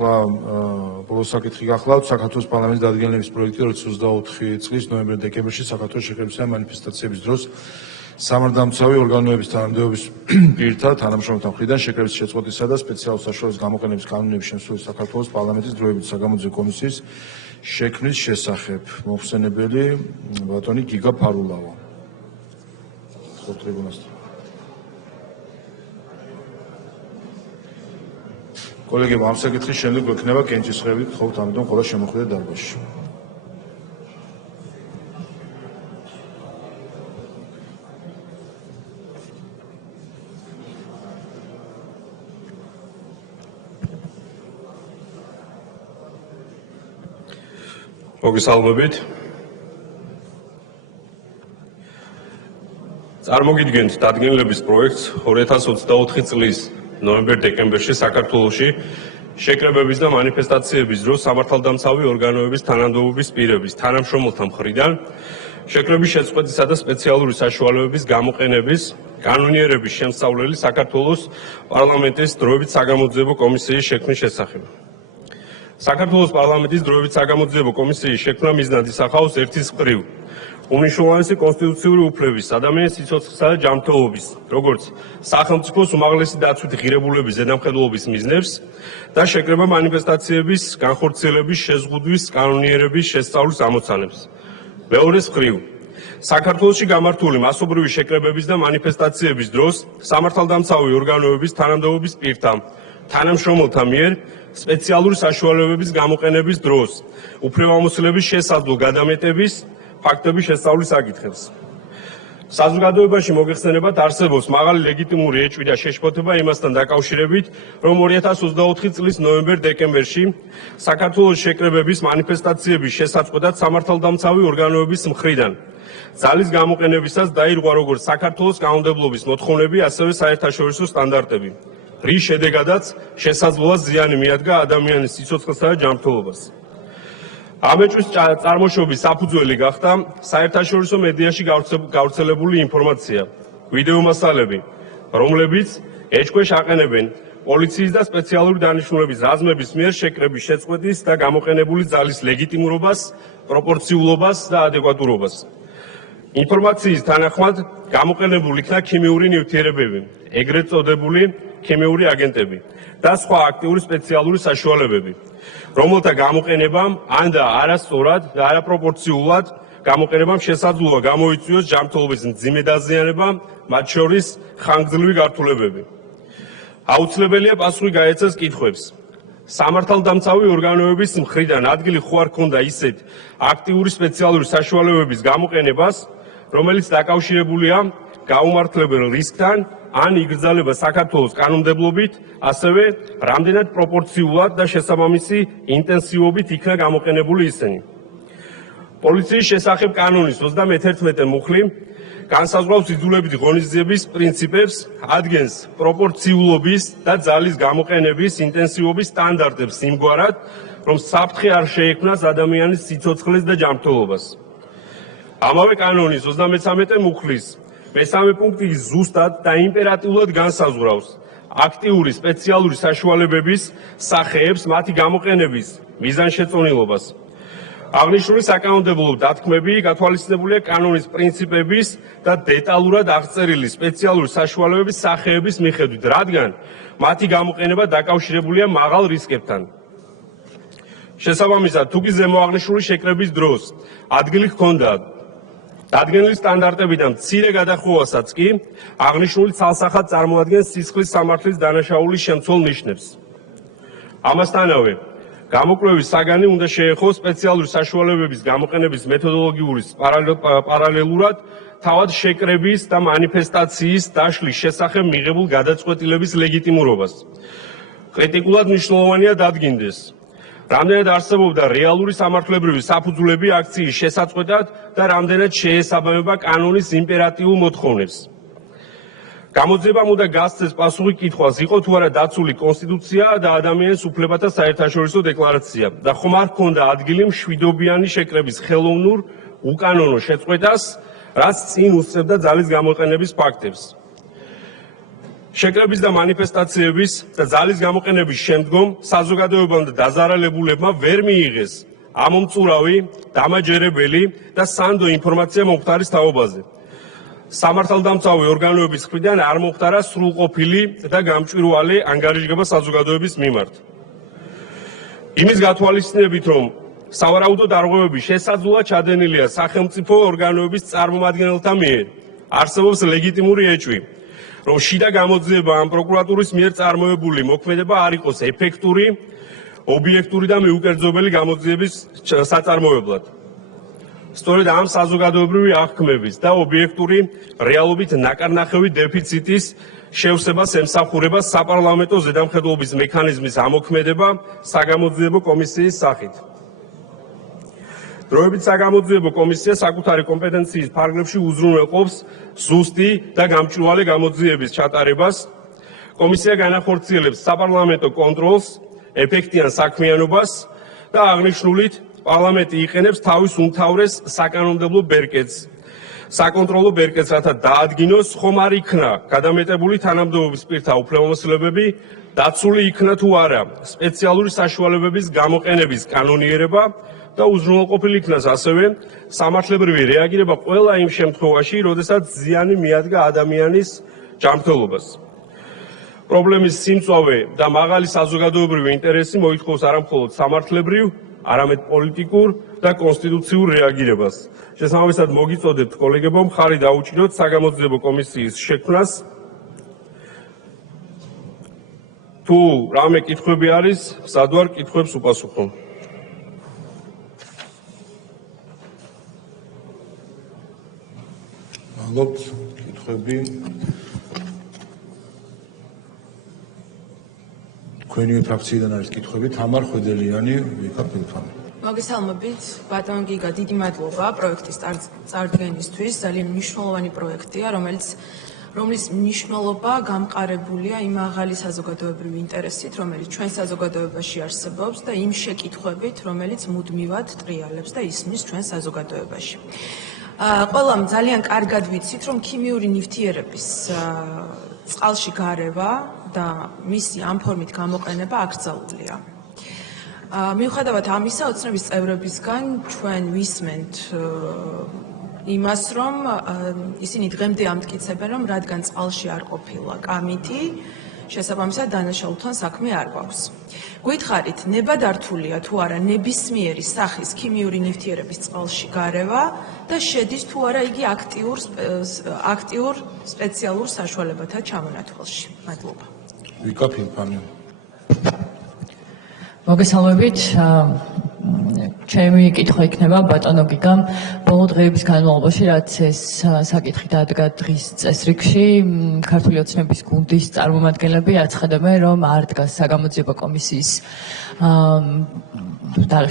ახლა ბოლოს საკითხი გახლავთ საქართველოს პარლამენტის დადგენილების პროექტი 2024 წლის ნოემბერ-დეკემბერში საქართველოს შეკრებისა და მანიფესტაციების დროს სამართალდამცავი ორგანოების თანამდებობის პირთა თანამშრომელთა მხრიდან შეკრების შეწყვეტისა და სპეციალურ საშუალებას გამოყენების კანონების შემსრულების საქართველოს პარლამენტის დროებით საგამოძიებო კომისიის შექმნის შესახებ. მოხსენებელი ბატონი გიგა ფარულავა. კოლეგებო, ამ საკითხის შემდეგ გვექნება კენჭისყრები, გთხოვთ ამიტომ ყველა შემოხვიდეთ დარბაზში. მოგესალმებით. წარმოგიდგენთ დადგენილების პროექტს 2024 წლის ნოემბერ-დეკემბერში საქართველოში შეკრებების და მანიფესტაციების დროს სამართალდამცავი ორგანოების თანამდებობის პირების თანამშრომელთა მხრიდან შეკრების შეწყვეტისა და სპეციალური საშუალებების გამოყენების კანონიერების შემსწავლელი საქართველოს პარლამენტის დროებით საგამოძიებო კომისიის შექმნის შესახებ. საქართველოს პარლამენტის დროებით საგამოძიებო კომისიის შექმნა მიზნად ისახავს ერთის მხრივ უმნიშვნელოვანესი კონსტიტუციური უფლების, ადამიანის სიცოცხლისა და ჯანმრთელობის, როგორც სახელმწიფოს უმაღლესი დაცვითი ღირებულების ზედამხედველობის მიზნებს და შეკრება მანიფესტაციების განხორციელების შეზღუდვის კანონიერების შესწავლის ამოცანებს. მეორეს მხრივ, საქართველოში გამართული მასობრივი შეკრებების და მანიფესტაციების დროს სამართალდამცავი ორგანოების თანამდებობის პირთა თანამშრომელთა მიერ სპეციალური საშუალებების გამოყენების დროს უფლებამოსილების შესაძლო გადამეტების ფაქტების შესწავლის საკითხებს. საზოგადოებაში მოგეხსენებათ, არსებობს მაღალი ლეგიტიმური ეჭვი და შეშფოთება იმასთან დაკავშირებით, რომ 2024 წლის ნოემბერ-დეკემბერში საქართველოს შეკრებების მანიფესტაციების შესაწყვეტად სამართალდამცავი ორგანოების მხრიდან ძალის გამოყენებისას დაირღვა როგორც საქართველოს კანონმდებლობის მოთხოვნები, ასევე საერთაშორისო სტანდარტები, რის შედეგადაც შესაძლოა ზიანი მიადგა ადამიანის სიცოცხლესა და ჯანმრთელობას. ამ ეჭვის წარმოშობის საფუძველი გახდა საერთაშორისო მედიაში გავრცელებული ინფორმაცია, ვიდეო მასალები, რომლებიც ეჭქვეშ აყენებენ პოლიციის და სპეციალური დანიშნულების რაზმების მიერ შეკრების შეწყვეტის და გამოყენებული ძალის ლეგიტიმურობას, პროპორციულობას და ადეკვატურობას. ინფორმაციის თანახმად გამოყენებული იქნა ქიმიური ნივთიერებები, ეგრეთ წოდებული ქიმიური აგენტები და სხვა აქტიური სპეციალური საშუალებები, რომელთა გამოყენებამ ან და არასწორად და არაპროპორციულად გამოყენებამ შესაძლოა გამოიწვიოს ჯანმრთელობის მძიმე დაზიანება, მათ შორის ხანგრძლივი გართულებები. აუცილებელია პასუხი გაეცეს კითხვებს. სამართალდამცავი ორგანოების მხრიდან ადგილი ხო არ ქონდა ისეთ აქტიური სპეციალური საშუალებების გამოყენებას, რომელიც დაკავშირებულია გაუმართლებელ რისკთან, ან იგრძალება საქართველოს კანონმდებლობით, ასევე რამდენად პროპორციულად და შესაბამისი ინტენსივობით იქნა გამოყენებული ისინი. პოლიციის შესახებ კანონის 31 მუხლი განსაზღვრავს იძულებითი ღონისძიების პრინციპებს, ადგენს პროპორციულობის და ძალის გამოყენების ინტენსივობის სტანდარტებს იმგვარად, რომ საფრთხე არ შეექმნას ადამიანის სიცოცხლეს და ჯანმრთელობას. ამავე კანონის 33 მუხლის მესამე პუნქტი ზუსტად და იმპერატიულად განსაზღვრავს აქტიური სპეციალური საშუალებების სახეებს, მათი გამოყენების მიზანშეწონილობას. აღნიშნული საკანონმდებლო დათქმები გათვალისწინებულია კანონის პრინციპების და დეტალურად აღწერილი სპეციალური საშუალებების სახეების მიხედვით, რადგან მათი გამოყენება დაკავშირებულია მაღალ რისკებთან. შესაბამისად, თუ კი ზემოაღნიშნული შეკრების დროს ადგილი ჰქონდა დადგენილი სტანდარტებიდან მცირე გადახვევასაც კი აღნიშნული ცალსახად წარმოადგენს სისხლის სამართლის დანაშაულის შემცველ ნიშნებს. ამასთანავე, გამოკვლევის საგანი უნდა შეეხოს სპეციალური საშუალებების გამოყენების მეთოდოლოგიურის პარალელურად თავად შეკრების და მანიფესტაციის დაშლის შესახებ მიღებულ გადაწყვეტილების ლეგიტიმურობას. კრიტიკულად მნიშვნელოვანია დადგინდეს, რამდენად არსებობდა რეალური სამართლებრივი საფუძვლები აქციის შესაწყვეტად და რამდენად შეესაბამება კანონის იმპერატიულ მოთხოვნებს. გამოძიებამ უნდა გასცეს პასუხი კითხვას, იყო თუ არა დაცული კონსტიტუცია და ადამიანის უფლებათა საერთაშორისო დეკლარაცია და ხომ არ ჰქონდა ადგილი მშვიდობიანი შეკრების ხელოვნურ უკანონო შეწყვეტას, რაც წინ უსწრებდა ძალის გამოყენების ფაქტებს. შეკრების და მანიფესტაციების და ძალის გამოყენების შემდგომ საზოგადოებამ და დაზარალებულებმა ვერ მიიღეს ამომწურავი, დამაჯერებელი და სანდო ინფორმაცია მომხდარის თაობაზე. სამართალდამცავი ორგანოების მხრიდან არ მომხდარა სრულყოფილი და გამჭვირვალე ანგარიშგება საზოგადოების მიმართ. იმის გათვალისწინებით, რომ სავარაუდო დარღვევები შესაძლოა ჩადენილია სახელმწიფო ორგანოების წარმომადგენელთა მიერ, არსებობს ლეგიტიმური ეჭვი, რომ შიდა გამოძიება ამ პროკურატურის მიერ წარმოებული მოქმედება არ იყოს ეფექტური, ობიექტური და მიუკერძობელი გამოძიების საწარმოებლად. სწორედ ამ საზოგადოებრივი აღქმების და ობიექტური რეალობით ნაკარნახევი დეფიციტის შევსებას ემსახურება საპარლამენტო ზედამხედველობის მექანიზმის ამოქმედება საგამოძიებო კომისიის სახით. დროებით საგამოძიებო კომისია საკუთარი კომპეტენციის ფარგლებში უზრუნველყოფს ზუსტი და გამჭვირვალე გამოძიების ჩატარებას. კომისია განახორციელებს საპარლამენტო კონტროლს, ეფექტიან საქმიანობას და აღნიშნულით პარლამენტი იყენებს თავის უმთავრეს საკანონმდებლო ბერკეტს. საკონტროლო ბერკეტს, რათა დაადგინოს, ხომ არ იქნა გადამეტებული თანამდებობის პირთა უფლებამოსილებები, დაცული იქნა თუ არა სპეციალური საშუალებების გამოყენების კანონიერება და უზრუნველყოფილი იქნას ასევე სამართლებრივი რეაგირება ყველა იმ შემთხვევაში, როდესაც ზიანი მიადგა ადამიანის ჯანმრთელობას. პრობლემის სიმწვავე და მაღალი საზოგადოებრივი ინტერესი მოითხოვს არამხოლოდ სამართლებრივ, არამედ პოლიტიკურ და კონსტიტუციურ რეაგირებას. შესაბამისად მოგიწოდებთ კოლეგებო მხარი დაუჭიროთ საგამოძიებო კომისიის შექმნას. თუ რამე კითხვები არის, მზად ვარ კითხვებს უპასუხო. მადლობთ, კითხვები. თქვენი ფრაქციიდან არის კითხვები, თამარ ხვედელიანი, ვიკა ფილფანი. მოგესალმებით, ბატონ გიგა, დიდი მადლობა პროექტის წარდგენისთვის. ძალიან მნიშვნელოვანი პროექტია, რომლის მნიშვნელობა გამყარებულია იმ მაღალი საზოგადოებრივი ინტერესით, რომელიც ჩვენ საზოგადოებაში არსებობს და იმ შეკითხვებით, რომელიც მუდმივად ტრიალებს და ისმის ჩვენ საზოგადოებაში. ყველამ ძალიან კარგად ვიცით, რომ ქიმიური ნივთიერების წყალში გარევა და მისი ამ ფორმით გამოყენება აკრძალულია. მიუხედავად ამისა, ოცნების წევრებისგან ჩვენ ვისმენთ იმას, რომ ისინი დღემდე ამტკიცებენ, რომ რადგან წყალში არ ყოფილა კამიტი, შესაბამისად დანაშაულთან საქმე არ გვაქვს. გვითხარით, ნებადართულია თუ არა ნებისმიერი სახის ქიმიური ნივთიერების წყალში გარევა და შედის თუ არა იგი აქტიურ სპეციალურ საშუალებათა ჩამონათვალში. მადლობა. ვიკა ფილფანი. მოგესალმებით. ჩემი კითხვა იქნება ბატონო გიგამ, ბოლო დღეების განმავლობაში, რაც ეს საკითხი დადგა დღის წესრიგში, ქართული ოცნების გუნდის წარმომადგენლები აცხადებენ, რომ არ დგას საგამოძიებო კომისიის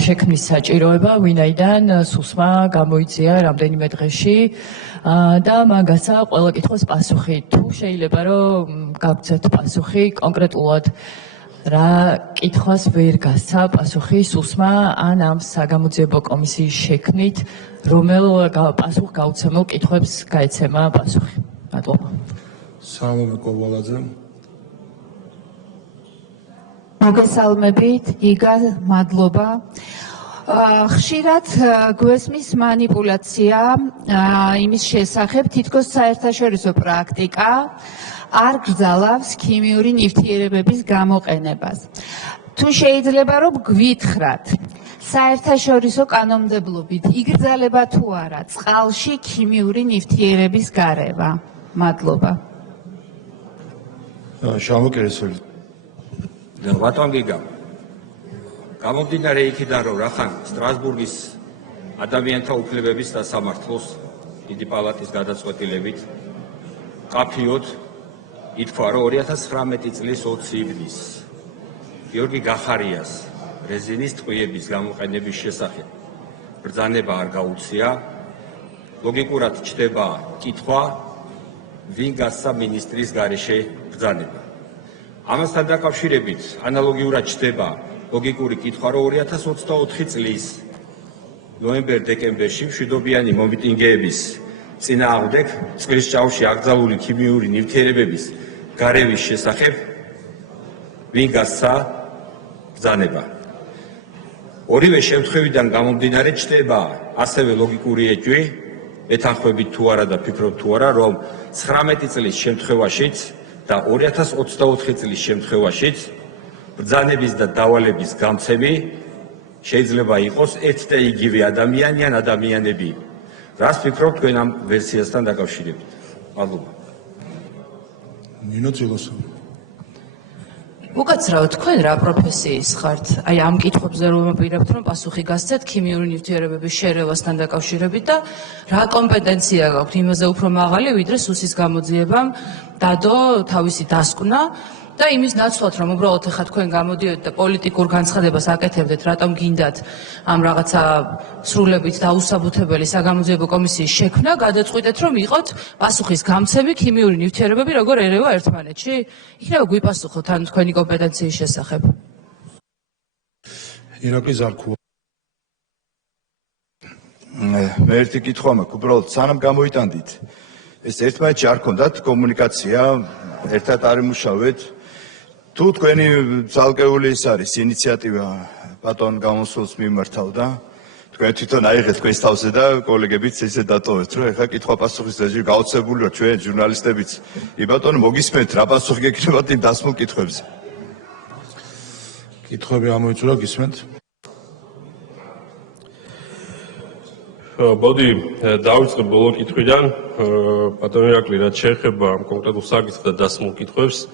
შექმნის საჭიროება, ვინაიდან სუსმა გამოიწია რამდენიმე დღეში და მან გასცა ყველა კითხვის პასუხი. თუ შეიძლება რომ გაგცეთ პასუხი კონკრეტულად რა კითხვას ვერ გასცა პასუხი სუსმა ან ამ საგამოძიებო კომისიის შექმნით, რომელ პასუხ გაუცემელ კითხვებს გაეცემა პასუხი. მადლობა. სალომე კოვალაძე. მოგესალმებით, გიგა, მადლობა. ხშირად გვესმის მანიპულაცია იმის შესახებ, თითქოს საერთაშორისო პრაქტიკა არ გრძალავს ქიმიური ნივთიერებების გამოყენებას. თუ შეიძლება რომ გვითხრათ, საერთაშორისო კანონმდებლობით იგრძალება თუ არა წყალში ქიმიური ნივთიერების გარევა? მადლობა. შალო კერესელი. ბატონ გიგა, გამომდინარე იქიდან, რომ რახან სტრასბურგის ადამიანთა უფლებების და სამართლოს დიდი პალატის გადაწყვეტილებით ყაფიოდ ითქვა, რომ 2019 წლის 20 ივნისს გიორგი გახარიას რეზინის ტყვიების გამოყენების შესახებ ბრძანება არ გაუწია, ლოგიკურად ჩდება კითხვა, ვინ გასცა მინისტრის გარეშე ბრძანება. ამასთან დაკავშირებით ანალოგიურად ჩდება ლოგიკური კითხვა, რომ 2024 წლის ნოემბერ-დეკემბერში მშვიდობიანი მომიტინგეების წინააღმდეგ წყლის ჭაუში აკრძალული ქიმიური ნივთიერებების გარევის შესახებ ვინ გასცა ბრძანება. ორივე შემთხვევიდან გამომდინარე ჩნდება ასევე ლოგიკური ეჭვი, ეთანხმებით თუ არა და ფიქრობ თუ არა, რომ 19 წლის შემთხვევაშიც და 2024 წლის შემთხვევაშიც ბრძანების და დავალების გამცემი შეიძლება იყოს ერთ და იგივე ადამიანი ან ადამიანები. რას ფიქრობთ თქვენ ამ ვერსიასთან დაკავშირებით? მადლობა. ნინო წილოსანი. უკაცრავად თქვენ რა პროფესიის ხართ? აი ამ კითხვებზე რომ ვაპირებთ რომ პასუხი გასცეთ ქიმიური ნივთიერებების შერევასთან დაკავშირებით და რა კომპეტენცია გაქვთ იმაზე უფრო მაღალი ვიდრე სუსის გამოძიებამ დადო თავისი დასკვნა და იმის ნაცვლად რომ უბრალოდ ახლა თქვენ გამოდიოდეთ და პოლიტიკურ განცხადებას აკეთებდეთ რატომ გინდათ ამ რაღაცა სრულებით დაუსაბუთებელი საგამოძიებო კომისიის შექმნა გადაწყვიტეთ რომ იყოთ პასუხის გამცემი ქიმიური ნივთიერებები როგორ ერევა ერთმანეთში იქნება გვიპასუხოთ ან თქვენი კომპეტენციის შესახებ ირაკლი ზარქუა. მე ერთი კითხვა მაქვს, უბრალოდ სანამ გამოიტანდით, ეს ერთმანეთში არ ქონდათ კომუნიკაცია, ერთად არ იმუშავეთ. თუ თქვენი ძალკეული ის არის ინიციატივა ბატონ გამოსულს მიმართავდა, თქვენ თვითონ აიღეთ თქვენს თავზე და კოლეგებიც ესე დატოვეთ, რომ ეხლა კითხვა-პასუხის რეჟიმი გაოცებული ვარ ჩვენ ჟურნალისტებიც. ბატონო, მოგისმენთ რა პასუხი გექნებათ იმ დასმულ კითხვებზე? კითხვები ამოიწურა, გისმენთ? ბოდი დავიწყებ ბოლო კითხვიდან. ბატონო ირაკლი, რაც შეეხება ამ კონკრეტულ საკითხს და დასმულ კითხვებს,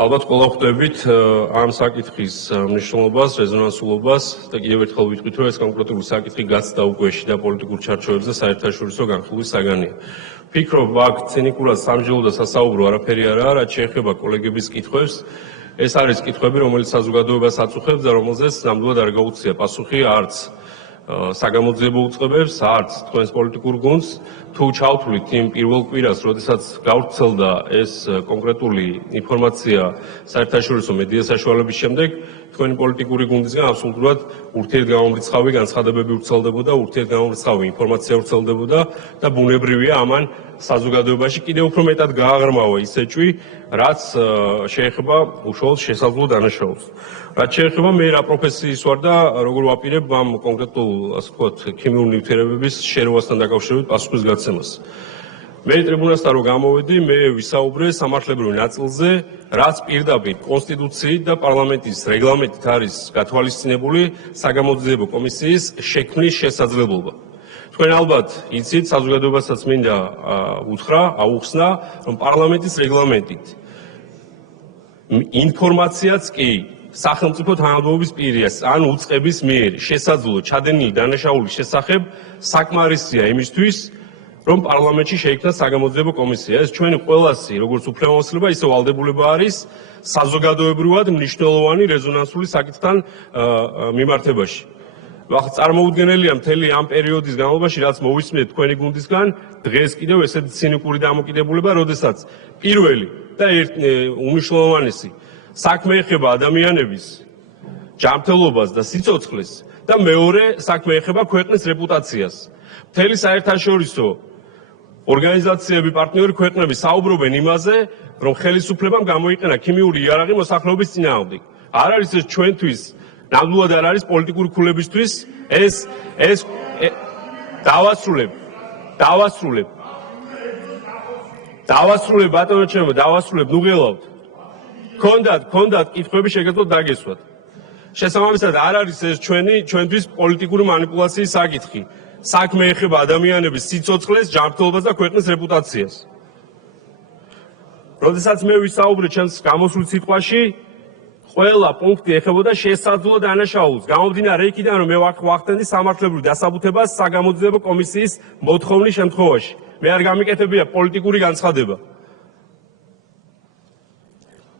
ალბათ ყველა ხვდებით ამ საკითხის მნიშვნელობას, რეზონანსულობას და კიდევ ერთხელ ვიტყვით, რომ ეს კონკრეტული საკითხი გაცდა უკვე შიდა პოლიტიკურ ჩარჩოებზე საერთაშორისო განხილვის საგანია. ვფიქრობ, აქ ცინიკურად სამჯერო და სასაუბრო არაფერი არაა, რაც შეეხება კოლეგების კითხვებს. ეს არის კითხვები, რომელიც საზოგადოებას აწუხებს და რომელზეც ნამდვილად არ გაუწია პასუხი არც საგამოძიებო უწყებებს, არც თქვენს პოლიტიკურ გუნდს, თუ ჩავთვლით იმ პირველ კვირას, როდესაც გავრცელდა ეს კონკრეტული ინფორმაცია საერთაშორისო მედია საშუალების შემდეგ, თქვენი პოლიტიკური გუნდისგან აბსოლუტურად ურთიერთგამომრიცხავი განცხადებები ვრცელდებოდა, ურთიერთგამომრიცხავი ინფორმაცია ვრცელდებოდა და ბუნებრივია ამან საზოგადოებაში კიდევ უფრო მეტად გააღრმავა ის ეჭვი, რაც შეეხება უშუალოდ შესაძლო დანაშაულს. რაც შეეხება მე რა პროფესიის ვარ და როგორ ვაპირებ ამ კონკრეტულ, ასე ვთქვათ, ქიმიურ ნივთიერებების შერევასთან დაკავშირებით პასუხის გაცემას. მე ტრიბუნასთან რო გამოვედი, მე ვისაუბრე სამართლებრივ ნაწილზე, რაც პირდაპირ კონსტიტუციით და პარლამენტის რეგლამენტით არის გათვალისწინებული საგამოძიებო კომისიის შექმნის შესაძლებლობა. თქვენ ალბათ იცით, საზოგადოებასაც მინდა აუხსნა, რომ პარლამენტის რეგლამენტით ინფორმაციაც კი სახელმწიფო თანამდებობის პირის ან უწყების მიერ შესაძლო ჩადენილი დანაშაულის შესახებ საკმარისია იმისთვის, რომ პარლამენტში შეიქმნას საგამოძიებო კომისია. ეს ჩვენი ყველასი, როგორც უფლებამოსილება, ისე ვალდებულება არის საზოგადოებრივად მნიშვნელოვანი რეზონანსული საკითხთან მიმართებაში. ახლა წარმოუდგენელია მთელი ამ პერიოდის განმავლობაში, რაც მოვისმენთ თქვენი გუნდისგან, დღეს კიდევ ესეთი ცინიკური დამოკიდებულება, როდესაც პირველი და უმნიშვნელოვანესი საქმე ეხება ადამიანების ჯანმრთელობას და სიცოცხლეს და მეორე საქმე ეხება ქვეყნის რეპუტაციას. მთელი საერთაშორისო ორგანიზაციები, პარტნიორი ქვეყნები საუბრობენ იმაზე, რომ ხელისუფლებამ გამოიყენა ქიმიური იარაღი მოსახლეობის წინააღმდეგ. არ არის ეს ჩვენთვის ნამდვილად არ არის პოლიტიკური ქულებისთვის, ეს დავასრულებ ბატონო ჩემო, დავასრულებ, ნუ გელავთ. ქონდათ კითხვები შეგეძლოთ დაგესვათ. შესაბამისად არ არის ეს ჩვენთვის პოლიტიკური მანიპულაციის საკითხი. საქმე ეხება ადამიანების სიცოცხლეს, ჯანმრთელობას და ქვეყნის რეპუტაციას. როდესაც მე ვისაუბრე ჩემს გამოსულ სიტყვაში, ყველა პუნქტი ეხებოდა შესაძლო დანაშაულს. გამომდინარე იქიდან, რომ მე ვახდენდი სამართლებრივ დასაბუთებას საგამოძიებო კომისიის მოთხოვნის შემთხვევაში. მე არ გამიკეთებია პოლიტიკური განცხადება.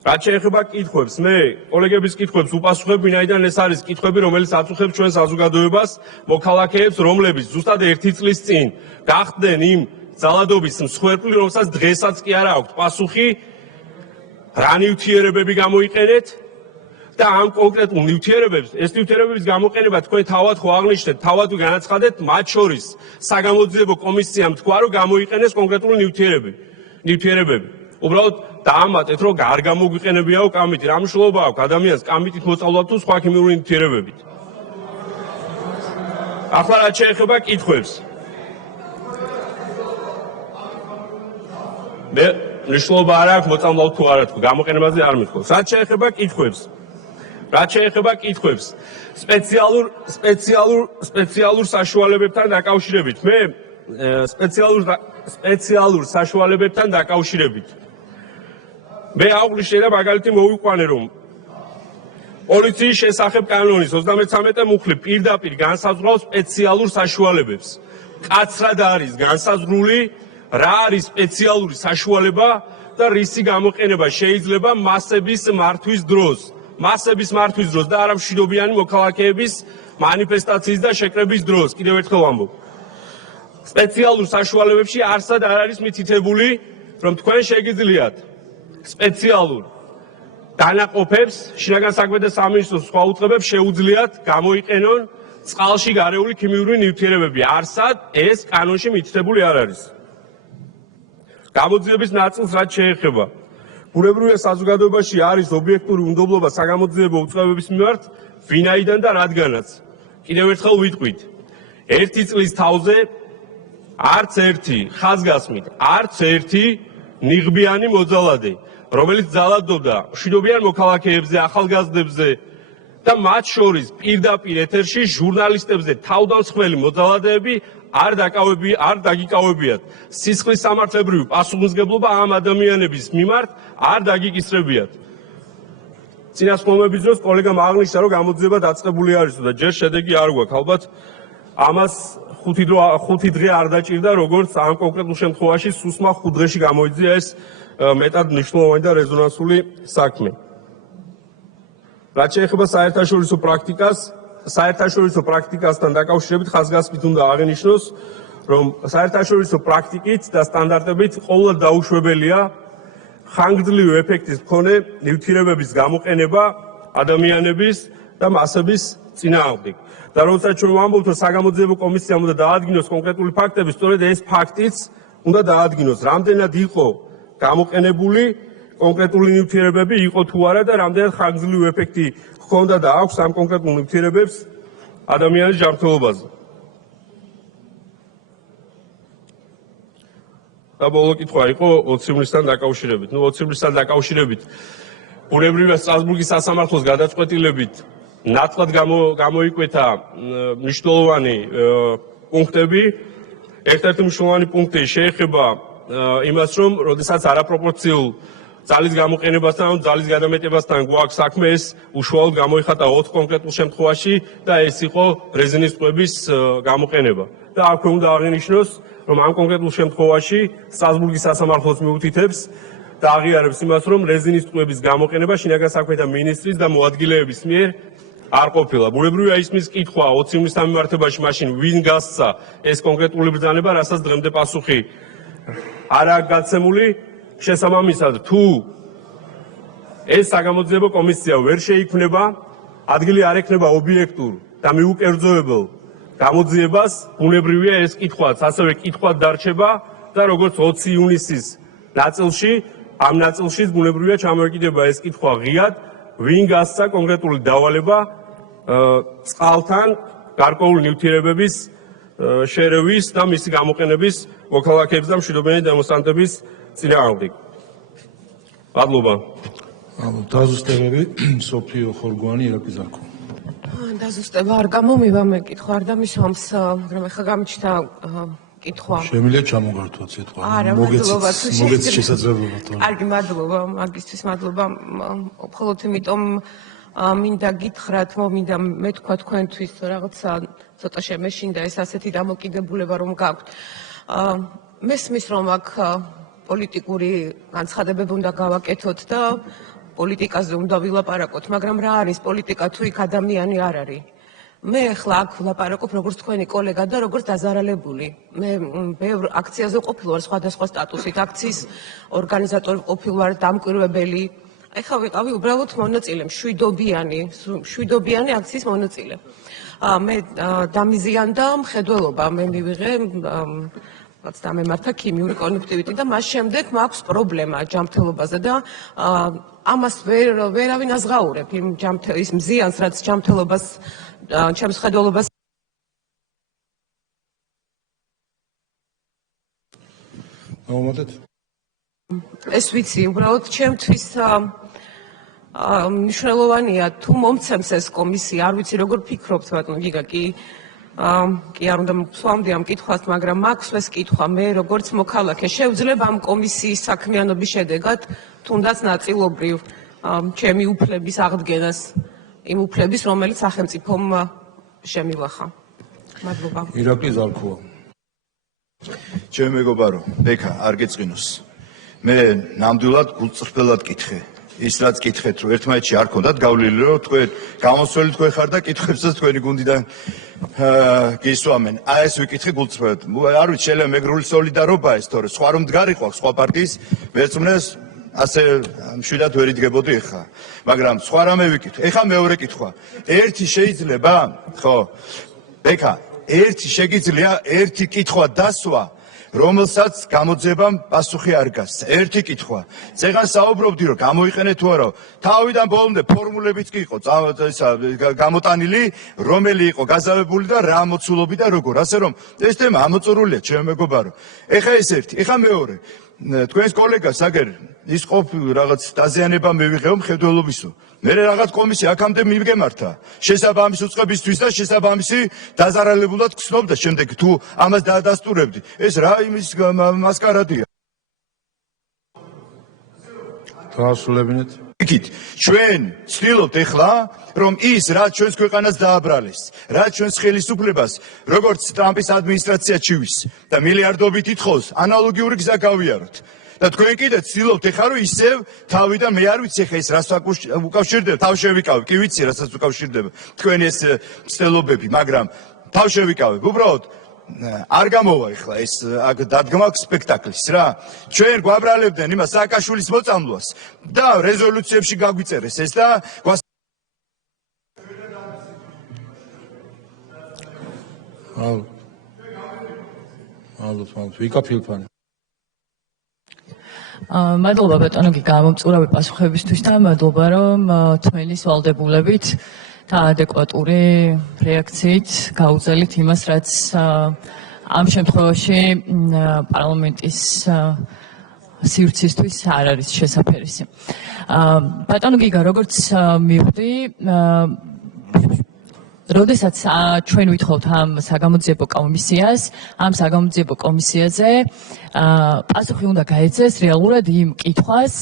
რაც შეეხება კითხვებს, მე კოლეგების კითხვებს უპასუხებ, ვინაიდან ეს არის კითხვები, რომელიც აწუხებს ჩვენ საზოგადოებას, მოქალაქეებს, რომლებიც ზუსტად 1 წლის წინ გახდნენ იმ ძალადობის მსხვერპლი, რომელსაც დღესაც კი არ აქვთ პასუხი, რა ნივთიერებები გამოიყენეთ და ამ კონკრეტულ ნივთიერებებს, ეს ნივთიერებების გამოყენება თქვენ თავად ხო აღნიშნეთ, თავად განაცხადეთ, მათ შორის საგამოძიებო კომისიამ თქვა, რომ გამოიყენეს კონკრეტული ნივთიერებები. უბრალოდ დაამატეთ, რომ არ გამოგვიყენებიაო კამიტი. რა მნიშვნელობა აქვს ადამიანს კამიტით მოწავლოთ თუ სხვა ქიმიური ნივთიერებებით? ახლა რაც შეეხება კითხვებს. მე მნიშვნელობა არ აქვს მოწამლავთ თუ არა თქვი, გამოყენებაზე არ მithქოს. რაც შეეხება კითხვებს, სპეციალურ საშუალებებთან დაკავშირებით. მე სპეციალურ საშუალებებთან დაკავშირებით. მე აუგლის შეიძლება მაგალითი მოვიყვანე, რომ პოლიციის შესახებ კანონის 33 მუხლი პირდაპირ განსაზღვრავს სპეციალურ საშუალებებს. კაცრად არის განსაზღვრული რა არის სპეციალური საშუალება და რისი გამოყენება შეიძლება მასების მართვის დროს. მასების მართვის დროს და არა მშვიდობიანი მოქალაქეების მანიფესტაციის და შეკრების დროს. კიდევ ერთხელ ვამბობ. სპეციალურ საშუალებებში არსად არ არის მითითებული, რომ თქვენ შეგიძლიათ სპეციალურ დანაყოფებს შინაგან საქმეთა სამინისტროს სხვა უწყებებს შეუძლიათ გამოიყენონ წყალში გარეული ქიმიური ნივთიერებები. არსად ეს კანონში მითითებული არ არის. გამოძიების ნაწილს რაც შეეხება. ბუნებრივია საზოგადოებაში არის ობიექტური უნდობლობა საგამოძიებო უწყებების მიმართ, ვინაიდან და რადგანაც. კიდევ ერთხელ ვიტყვით. ერთი წლის თავზე არც ერთი ხაზგასმით, არც ერთი ნიღბიანი მოძალადე, რომელიც ძალადობდა მშვიდობიან მოქალაქეებზე, ახალგაზრდებზე და მათ შორის პირდაპირ ეთერში ჟურნალისტებზე თავდამსხმელი მოძალადეები არ დაგიკავებიათ. სისხლის სამართლებრივი პასუხისმგებლობა ამ ადამიანების მიმართ არ დაგიკისრებიათ. წინასწარმეტყველების დროს კოლეგამ აღნიშნა, რომ გამოძიება დაწყებული არისო და ჯერ შედეგი არ გვაქვს. ალბათ ამას 5 დღე არ დაჭირდა, როგორც ამ კონკრეტულ შემთხვევაში სუსმა 5 დღეში გამოიძია ეს მეტად მნიშვნელოვანი და რეზონანსული საქმე. რაც შეეხება საერთაშორისო პრაქტიკასთან დაკავშირებით ხაზგასმით უნდა აღინიშნოს, რომ საერთაშორისო პრაქტიკით და სტანდარტებით ყოველად დაუშვებელია ხანგრძლივი ეფექტის მქონე ნივთიერებების გამოყენება ადამიანების და მასების წინააღმდეგ. და როდესაც ჩვენ ვამბობთ, რომ საგამოძიებო კომისიამ უნდა დაადგინოს კონკრეტული ფაქტები, სწორედ ეს ფაქტიც უნდა დაადგინოს, რამდენად იყო გამოყენებული კონკრეტული ნივთიერებები, იყო თუ არა და რამდენად ხანგრძლივი ეფექტი ჰქონდა და აქვს ამ კონკრეტულ ნივთიერებებს ადამიანის ჯანმრთელობაზე. და ბოლო კითხვა იყო 20 ივნისთან დაკავშირებით. 20 ივნისთან დაკავშირებით ბუნებრივია სტრასბურგის სასამართლოს გადაწყვეტილებით ნათლად გამოიკვეთა მნიშვნელოვანი პუნქტები. ერთ-ერთი მნიშვნელოვანი პუნქტი შეეხება იმას, რომ როდესაც არაპროპორციულ ძალის გამოყენებასთან ან ძალის გადამეტებასთან გვაქვს საქმე, ეს უშუალოდ გამოიხატა 4 კონკრეტულ შემთხვევაში და ეს იყო რეზინის წყობის გამოყენება. და აქვე უნდა აღინიშნოს, რომ ამ კონკრეტულ შემთხვევაში სტრასბურგის სასამართლოს მიუთითებს და აღიარებს იმას, რომ რეზინის წყობის გამოყენება შინაგან საქმეთა მინისტრის და მოადგილეების მიერ არ ყოფილა. ბუნებრივია ისმის კითხვა 20 ივნისთან მიმართებაში, მაშინ ვინ გასცა ეს კონკრეტული ბრძანება, რასაც დღემდე პასუხი არაა გაცემული. შესაბამისად, თუ ეს საგამოძიებო კომისია ვერ შეიქმნება, ადგილი არ ექნება ობიექტურ და მიუკერძოებელ გამოძიებას, ბუნებრივია ეს კითხვაც ასევე კითხვად დარჩება და როგორც 20 ივნისის ნაწილში, ამ ნაწილში ბუნებრივია ჩამოეკიდება ეს კითხვა ღიად, ვინ გასცა კონკრეტული დავალება წყალთან გარკვეული ნივთიერებების შერევის და მისი გამოყენების მოქალაქეების და მშვიდობიანი დემონსტრანტების წინააღმდეგ. მადლობა. დაზუსტებები სოფიო ხორგვანი, ირაკლი ზარქო. დაზუსტება არ გამომივა მე კითხვა არ დამისვამს, მაგრამ ახლა გამიჩნდა კითხვა. შემიძლია ჩამოგართოთ სიტყვა. არა, მადლობა. მოგეც შესაძლებლობა თორე. კარგი, მადლობა, მაგისთვის მადლობა. მხოლოდ იმიტომ მინდა გითხრათ, მინდა მეთქვა თქვენთვის რაღაცა ცოტა შემეშინდა ეს ასეთი დამოკიდებულება რომ გაქვთ. მესმის რომ აქ პოლიტიკური განცხადებები უნდა გავაკეთოთ და პოლიტიკაზე უნდა ვილაპარაკოთ, მაგრამ რა არის პოლიტიკა თუ იქ ადამიანი არ არის? მე ახლა აქ ვლაპარაკობ როგორც თქვენი კოლეგა და როგორც დაზარალებული. მე ბევრ აქციაზე ყოფილვარ სხვადასხვა სტატუსით, აქციის ორგანიზატორი ყოფილვარ, დამკვირვებელი. ახლა ვიყავი უბრალოდ მონაწილე, მშვიდობიანი აქციის მონაწილე. მე დამიზიანდა მხედველობა, მე მივიღე რაც დამემართა ქიმიური კონდუქტივიტი და მას შემდეგ მაქვს პრობლემა ჯანმრთელობაზე და ამას ვერავინ აზღაურებ იმ ის მზიანს, რაც ჯანმრთელობას, ჩემს ხედველობას მოვმოდეთ. ეს ვიცი, უბრალოდ ჩემთვის მნიშვნელოვანია თუ მომცემს ეს კომისია, არ ვიცი როგორ ფიქრობთ ბატონო გიგა, კი არ უნდა ვსვამდი ამ კითხვას, მაგრამ მაქვს ეს კითხვა, მე როგორც მოქალაქე შევძლებ ამ კომისიის საქმიანობის შედეგად თუნდაც ნაწილობრივ ჩემი უფლების აღდგენას, იმ უფლების, რომელიც სახელმწიფომ შემილახა. მადლობა. ირაკლი ზალქოა. ჩემი მეგობარო, ბექა, არ გეწყინოს. მე ნამდვილად გულწრფელად კითხე. ის რაც კითხეთ, რომ ერთმანეთში არ ქონდათ გავლილი, რომ თქვენ გამოსვლელი თქვენ ხარ და კითხვებსაც თქვენი გუნდიდან გისვამენ. აი ეს ვიკითხე გულწრფელად. არ ვიცი, შეიძლება მეგრული სოლიდარობა ეს, თორე სხვა რომ მდგარიყო სხვა პარტიის მერწმუნეს ასე მშვიდად ვერ იდგებოდი ეხა. მაგრამ სხვა რამე ვიკითხე. ეხა მეორე კითხვა. ერთი შეიძლება, ხო? ბექა, ერთი შეგიძლია ერთი კითხვა დასვა, რომელსაც გამოძებამ პასუხი არ გასცა. ერთი კითხვა. წეგან საუბრობდი, რომ გამოიყენეთ თუ არა. თავიდან ბოლომდე ფორმულებიც კი იყო გამოტანილი, რომელი იყო გაზავებული და რა მოცულობი და როგორ. ასე რომ ეს თემა ამოწურულია, ჩემო მეგობარო. ეხა ეს ერთი, ეხა მეორე. თქვენს კოლეგას აგერ ის ყოფილი რაღაც დაზიანება მევიღეო მხედველობისო. მე რაღაც კომისია აქამდე მივგემართა შესაბამის უწყებისთვის და შესაბამისი დაზარალებულად გცნობდა შემდეგ თუ ამას დაადასტურებდი. ეს რა იმის მასკარადია. დაასრულებინეთ. იქით ჩვენ ვცდილობთ ეხლა რომ ის რაც ჩვენს ქვეყანას დააბრალეს, რაც ჩვენს ხელისუფლებას როგორც ტრამპის ადმინისტრაცია ჩივის და მილიარდობით ითხოვს ანალოგიური გზა გავიაროთ. და თქვენ კიდე ვცდილობთ ეხლა რომ ისევ თავიდან მე არ ვიცი ეხლა ეს რას უკავშირდება, თავ შევიკავებ, კი ვიცი რასაც უკავშირდება თქვენი ეს მცდელობები, მაგრამ თავ შევიკავებ. უბრალოდ არ გამოვა ეხლა ეს დადგმა სპექტაკლის რა. ჩვენ გვაბრალებდნენ იმას სააკაშვილის მოწამვლას და რეზოლუციებში გაგვიწერეს ეს და ალბათ ვიკა ფილფანი. მადლობა ბატონო გიგა მომწურავი პასუხებისთვის და მადლობა რომ თმელის ვალდებულებით და ადეკვატური რეაქციით გაუძალით იმას, რაც ამ შემთხვევაში პარლამენტის სივრცისთვის არ არის შესაფერისი. ბატონო გიგა, როგორც მივხვდი, როდესაც ჩვენ ვითხოვთ ამ საგამოძიებო კომისიას, ამ საგამოძიებო კომისიაზე პასუხი უნდა გაეცეს რეალურად იმ კითხვას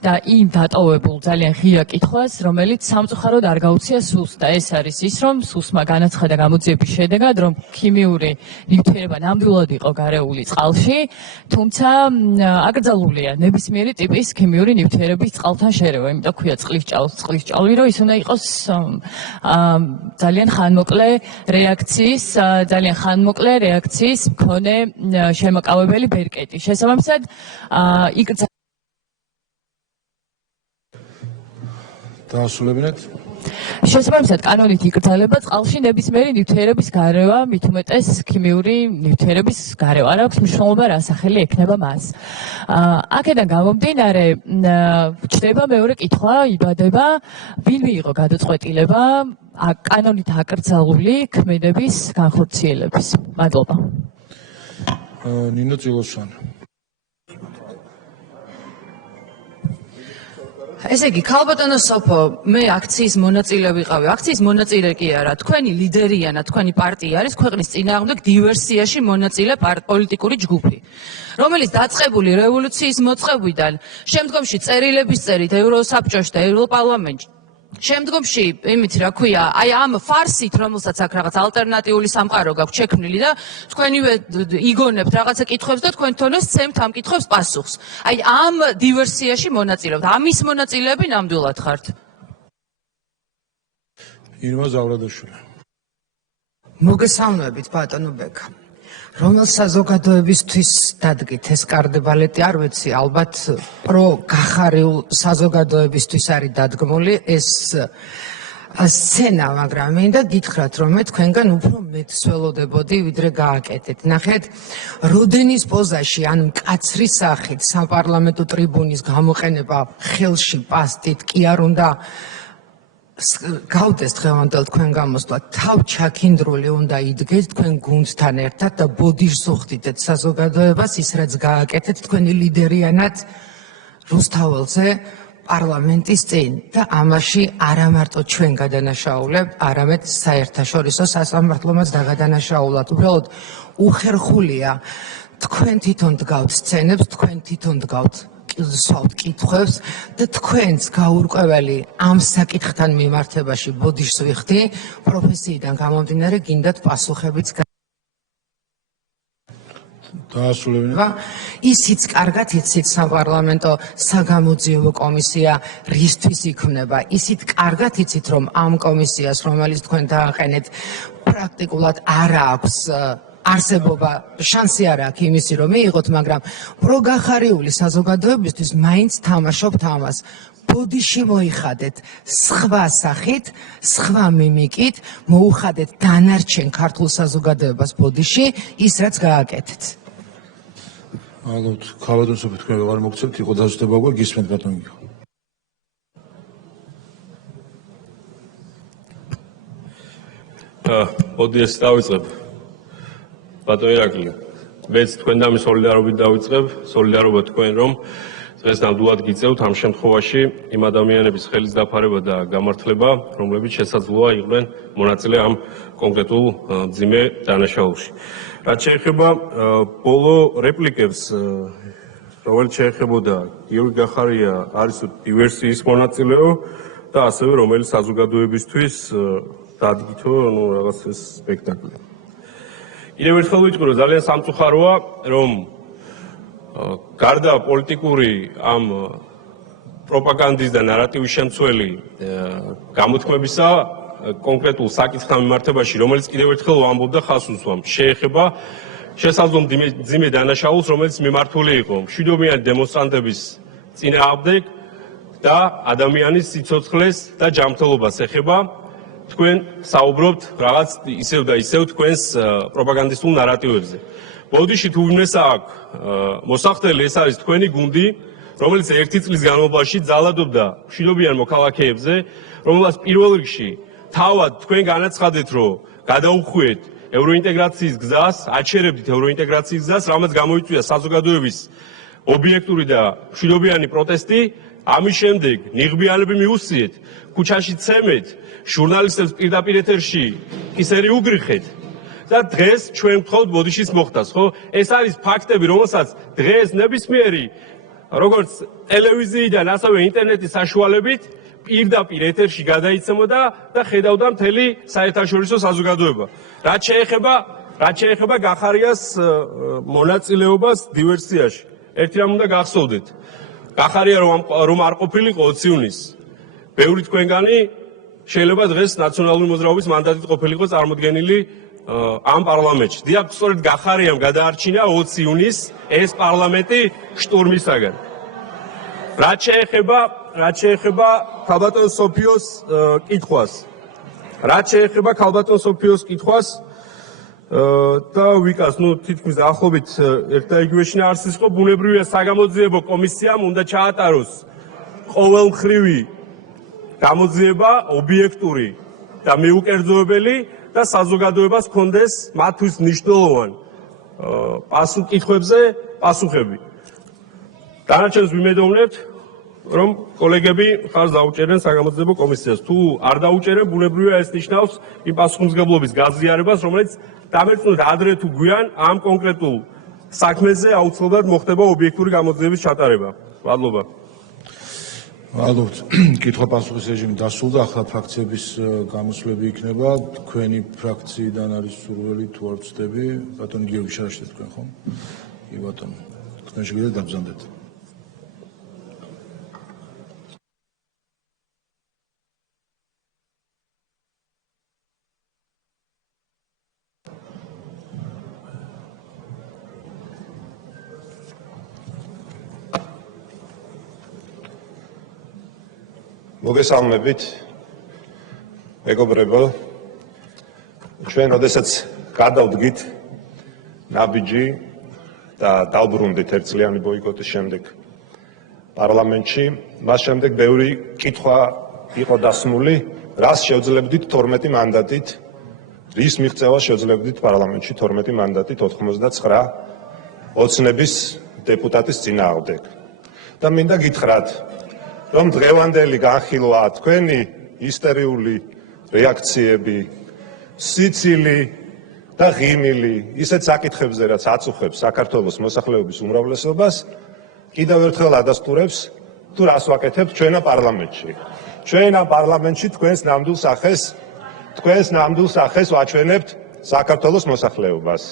და იმ დატოვებულ ძალიან ღია კითხვას, რომელიც სამწუხაროდ არ გაუწია სულს და ეს არის ის, რომ სულსმა განაცხადა გამოძიების შედეგად, რომ ქიმიური ნივთიერება ნამდვილად იყო გარეული წყალში, თუმცა აკრძალულია ნებისმიერი ტიპის ქიმიური ნივთიერების წყალთან შერევა, იმიტომ ქვია წყლის ჭავლი, რომ ის უნდა იყოს ძალიან ხანმოკლე რეაქციის მქონე შემაკავებელი ბერკეტი. შესაბამისად, დაასრულებინეთ. შესაბამისად, კანონით იკრძალება წყალში ნებისმიერი ნივთიერების გარევა, მით უმეტეს ქიმიური ნივთიერების გარევა. არ აქვს მნიშვნელობა რა სახელი ექნება მას. აქედან გამომდინარე, ჩდება მეორე კითხვა, იბადება, ვინ მიიღო გადაწყვეტილება კანონით აკრძალული ქმედების განხორციელების. მადლობა. ნინო წილოსანი. ესე იგი, ქალბატონო სოფო, მე აქციის მონაწილე ვიყავი. აქციის მონაწილე კი არა, თქვენი ლიდერიანა, თქვენი პარტია არის ქვეყნის წინააღმდეგ დივერსიაში მონაწილე პოლიტიკური ჯგუფი, რომელიც დაწყებული რევოლუციის მოწყობიდან, შემდგომში წერილების წერით ევროსაბჭოში და ევროპარლამენტში, შემდგომში, იმით რა ქვია, აი ამ ფარსით, რომელსაც აქ რაღაც ალტერნატიული სამყარო გაქვთ შექმნილი და თქვენივე იგონებთ რაღაცა კითხვებს და თქვენ თონეს სცემთ ამ კითხვებს პასუხს. აი ამ დივერსიაში მონაწილეობთ. ამის მონაწილეები ნამდვილად ხართ. ირმა ზავრადაშვილი. მოგესალმებით ბატონო ბექა. რომელ საზოგადოებისთვის დადგით ეს კარდებალეტი, არ ვიცი, ალბათ პრო გახარიულ საზოგადოებისთვის არის დადგმული ეს სცენა, მაგრამ მინდა გითხრათ, რომ მე თქვენგან უფრო მეტს ველოდებოდი, ვიდრე გააკეთეთ. ნახეთ, როდენის პოზაში ან მკაცრი სახით საპარლამენტო ტრიბუნის გამოყენება ხელში პასტით კი არ უნდა გავდეს დღევანდელ თქვენ გამოსვლა, თავ ჩაქინდრული უნდა იდგეთ თქვენ გუნდთან ერთად და ბოდიშს უხდიდეთ საზოგადოებას ის რაც გააკეთეთ თქვენი ლიდერიანად რუსთაველზე პარლამენტის წინ და ამაში არა მარტო ჩვენ გადანაშაულებთ, არამედ საერთაშორისო სასამართლომაც დაგადანაშაულად. უბრალოდ უხერხულია თქვენ თვითონ დგავთ სცენებს, თქვენ თვითონ დგავთ სვავთ კითხვებს და თქვენს გაურკვეველი ამ საკითხთან მიმართებაში ბოდიშს ვიხდი, პროფესიიდან გამომდინარე გინდათ პასუხებიც დაასრულებინა. ისიც კარგად იცით საპარლამენტო საგამოძიებო კომისია რისთვის იქმნება. ისიც კარგად იცით, რომ ამ კომისიას, რომელიც თქვენ დააყენეთ, პრაქტიკულად არ აქვს არსებობა, შანსი არ აქვს იმისი, რომ მიიღოთ, მაგრამ პროგახარიული საზოგადოებისთვის მაინც თამაშობთ ამას. ბოდიში მოიხადეთ სხვა სახით, სხვა მიმიკით, მოუხადეთ დანარჩენ ქართულ საზოგადოებას ბოდიში, ის რაც გააკეთეთ. ალბათ, ქალბატონსოფი თქვენ ვეღარ მოგცემთ, იყო დაზუსტება უკვე გისმენთ ბატონო. მოდი ეს დავიწყებ. ბატონო ირაკლი, მეც თქვენთან სოლიდარობით დავიწყებ, სოლიდარობა თქვენ რომ დღეს ნამდვილად გიწევთ ამ შემთხვევაში იმ ადამიანების ხელის დაფარება და გამართლება, რომლებიც შესაძლოა იყვნენ მონაწილე ამ კონკრეტულ მძიმე დანაშაულში. რაც შეეხება ბოლო რეპლიკებს, რომელიც შეეხებოდა გიორგი გახარია არის დივერსიის მონაწილეო და ასევე რომელიც საზოგადოებისთვის დადგითო რაღაც ეს სპექტაკლი. კიდევ ერთხელ ვიტყვი, რომ ძალიან სამწუხაროა, რომ გარდა პოლიტიკური ამ პროპაგანდის და ნარატივის შემცველი გამოთქმებისა კონკრეტულ საკითხთან მიმართებაში, რომელიც კიდევ ერთხელ ვამბობ და ხაზს უსვამ, შეეხება შესაძლო მძიმე დანაშაულს, რომელიც მიმართული იყო მშვიდობიანი დემონსტრანტების წინააღმდეგ და ადამიანის სიცოცხლეს და ჯანმრთელობას ეხება. თქვენ საუბრობთ რაღაც ისევ და ისევ თქვენს პროპაგანდისტულ ნარატივებზე. ბოდიში თუ ვინმესა აქვს მოსახდელი, ეს არის თქვენი გუნდი, რომელიც ერთი წლის განმავლობაში ძალადობდა მშვიდობიან მოქალაქეებზე, რომელსაც პირველ რიგში თავად თქვენ განაცხადეთ, რომ გადაუხვიეთ ევროინტეგრაციის გზას, აჩერებდით ევროინტეგრაციის გზას, რამაც გამოიწვია საზოგადოების ობიექტური და მშვიდობიანი პროტესტი. ამის შემდეგ ნიღბიანები მიუსიეთ, ქუჩაში ცემეთ, ჟურნალისტებს პირდაპირ ეთერში ისერი უგრიხეთ და დღეს ჩვენ ვთხოვთ ბოდიშის მოხდას, ხო? ეს არის ფაქტები, რომელსაც დღეს ნებისმიერი როგორც ტელევიზიიდან, ასევე ინტერნეტის საშუალებით პირდაპირ ეთერში გადაიცემოდა და ხედავდა მთელი საერთაშორისო საზოგადოება. რაც შეეხება გახარიას მონაწილეობას დივერსიაში, ერთი რამ უნდა გახსოვდეთ. გახარია რომ არ ყოფილიყო 20 ივნისს, ბევრი თქვენგანი შეიძლება დღეს ნაციონალური მოძრაობის მანდატით ყოფილიყო წარმოდგენილი ამ პარლამენტში. დიახ, სწორედ გახარიამ გადაარჩინა 20 ივნისს ეს პარლამენტი შტურმისაგან. რაც შეეხება ქალბატონ სოფიოს კითხვას, და ვიკას, თითქმის ახლობით ერთ და იგივე შინაარსის იყო, ბუნებრივია საგამოძიებო კომისიამ უნდა ჩაატაროს ყოველმხრივი გამოძიება, ობიექტური და მიუკერძოებელი და საზოგადოებას ჰქონდეს მათთვის მნიშვნელოვან კითხვებზე პასუხები. დანარჩენს ვიმედოვნებთ, რომ კოლეგები ხარს დაუჭერენ საგამოძიებო კომისიას. თუ არ დაუჭერენ, ბუნებრივია ეს ნიშნავს იმ პასუხისმგებლობის გაზიარებას, რომელიც დამერწმუნდით ადრე თუ გვიან ამ კონკრეტულ საქმეზე აუცილებლად მოხდება ობიექტური გამოძიების ჩატარება. მადლობა. ალბათ, კითხვა-პასუხის რეჟიმი დასრულდა, ახლა ფრაქციების გამოსვლები იქნება. თქვენი ფრაქციიდან არის სურვილი თუ არ ვწდები, ბატონი გიორგი შარაშიძე თქვენ ხომ? კი ბატონო, თქვენ შეგიძლიათ დაბრძანდეთ. მოგესალმებით. მეგობრებო, ჩვენ როდესაც გადავდგით ნაბიჯი და დავბრუნდით ერთწლიანი ბოიკოტის შემდეგ პარლამენტში, მას შემდეგ ბევრი კითხვა იყო დასმული, რას შევძლებდით 12 მანდატით, რის მიღწევას შევძლებდით პარლამენტში 12 მანდატით 99 ოცნების დეპუტატის წინააღმდეგ. და მინდა გითხრათ, რომ დღევანდელი განხილვა თქვენი ისტერიული რეაქციები, სიცილი და ღიმილი ისეთ საკითხებზე, რაც აწუხებს საქართველოს მოსახლეობის უმრავლესობას, კიდევ ერთხელ ადასტურებს თუ რას ვაკეთებთ ჩვენა პარლამენტში. ჩვენა პარლამენტში თქვენს ნამდვილ სახეს ვაჩვენებთ საქართველოს მოსახლეობას.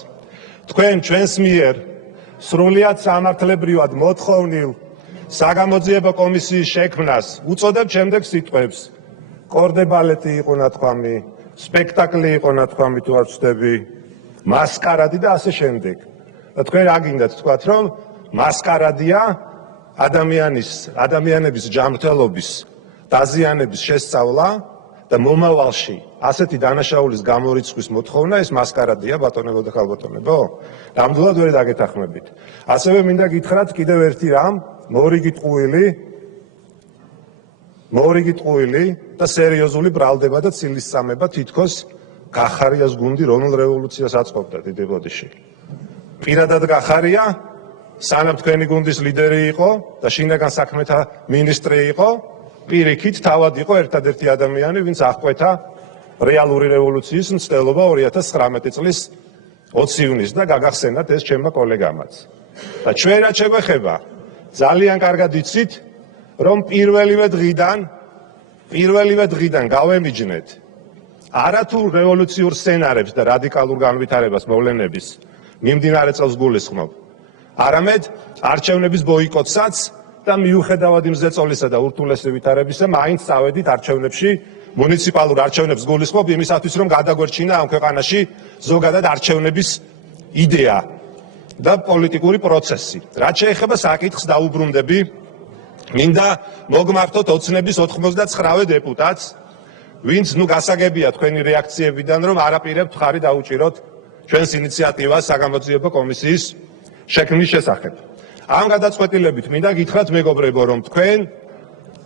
თქვენ ჩვენს მიერ სრულიად სამართლებრივად მოთხოვნილ საგამოძიებო კომისიის შექმნას უწოდებთ შემდეგ სიტყვებს. კორდებალეტი იყო ნათქვამი, სპექტაკლი იყო ნათქვამი თუ არ ვცდები, მასკარადი და ასე შემდეგ. და თქვენ რა გინდათ თქვათ, რომ მასკარადია ადამიანების ჯანმრთელობის დაზიანების შესწავლა და მომავალში ასეთი დანაშაულის გამორიცხვის მოთხოვნა ეს მასკარადია ბატონებო და ხალბატონებო? ნამდვილად ვერ დაგეთანხმებით. ასევე მინდა გითხრათ კიდევ ერთი რამ, მორიგი ტყუილი და სერიოზული ბრალდება და ცილისწამება თითქოს გახარიას გუნდი რომელ რევოლუციას აწყობდა დიდი ბოდიში. პირადად გახარია, სანამ თქვენი გუნდის ლიდერი იყო და შინაგან საქმეთა მინისტრი იყო, პირიქით თავად იყო ერთადერთი ადამიანი, ვინც აღკვეთა რეალური რევოლუციის მცდელობა 2019 წლის 20 ივნისს და გაგახსენათ ეს ჩემმა კოლეგამაც. და ჩვენ რაც შეგვეხება, ძალიან კარგად იცით, რომ პირველივე დღიდან გავემიჯნეთ არათუ რევოლუციურ სცენარებს და რადიკალურ განვითარებას მოვლენების მიმდინარე წელს გულისხმობ, არამედ არჩევნების ბოიკოტსაც და მიუხედავად იმ ზეწოლისა და ურთულესი ვითარებისა, მაინც წავედით არჩევნებში, მუნიციპალურ არჩევნებს გულისხმობ იმისათვის, რომ გადაგვერჩინა ამ ქვეყანაში ზოგადად არჩევნების იდეა და პოლიტიკური პროცესი. რაც შეეხება საკითხს დაუბრუნდები, მინდა მოგმართოთ ოცნების 99 დეპუტატს, ვინც გასაგებია თქვენი რეაქციებიდან, რომ არაპირებთ ხარი დაუჭიროთ ჩვენს ინიციატივას საგამოძიებო კომისიის შექმნის შესახებ. ამ გადაწყვეტილებით მინდა გითხრათ მეგობრებო, რომ თქვენ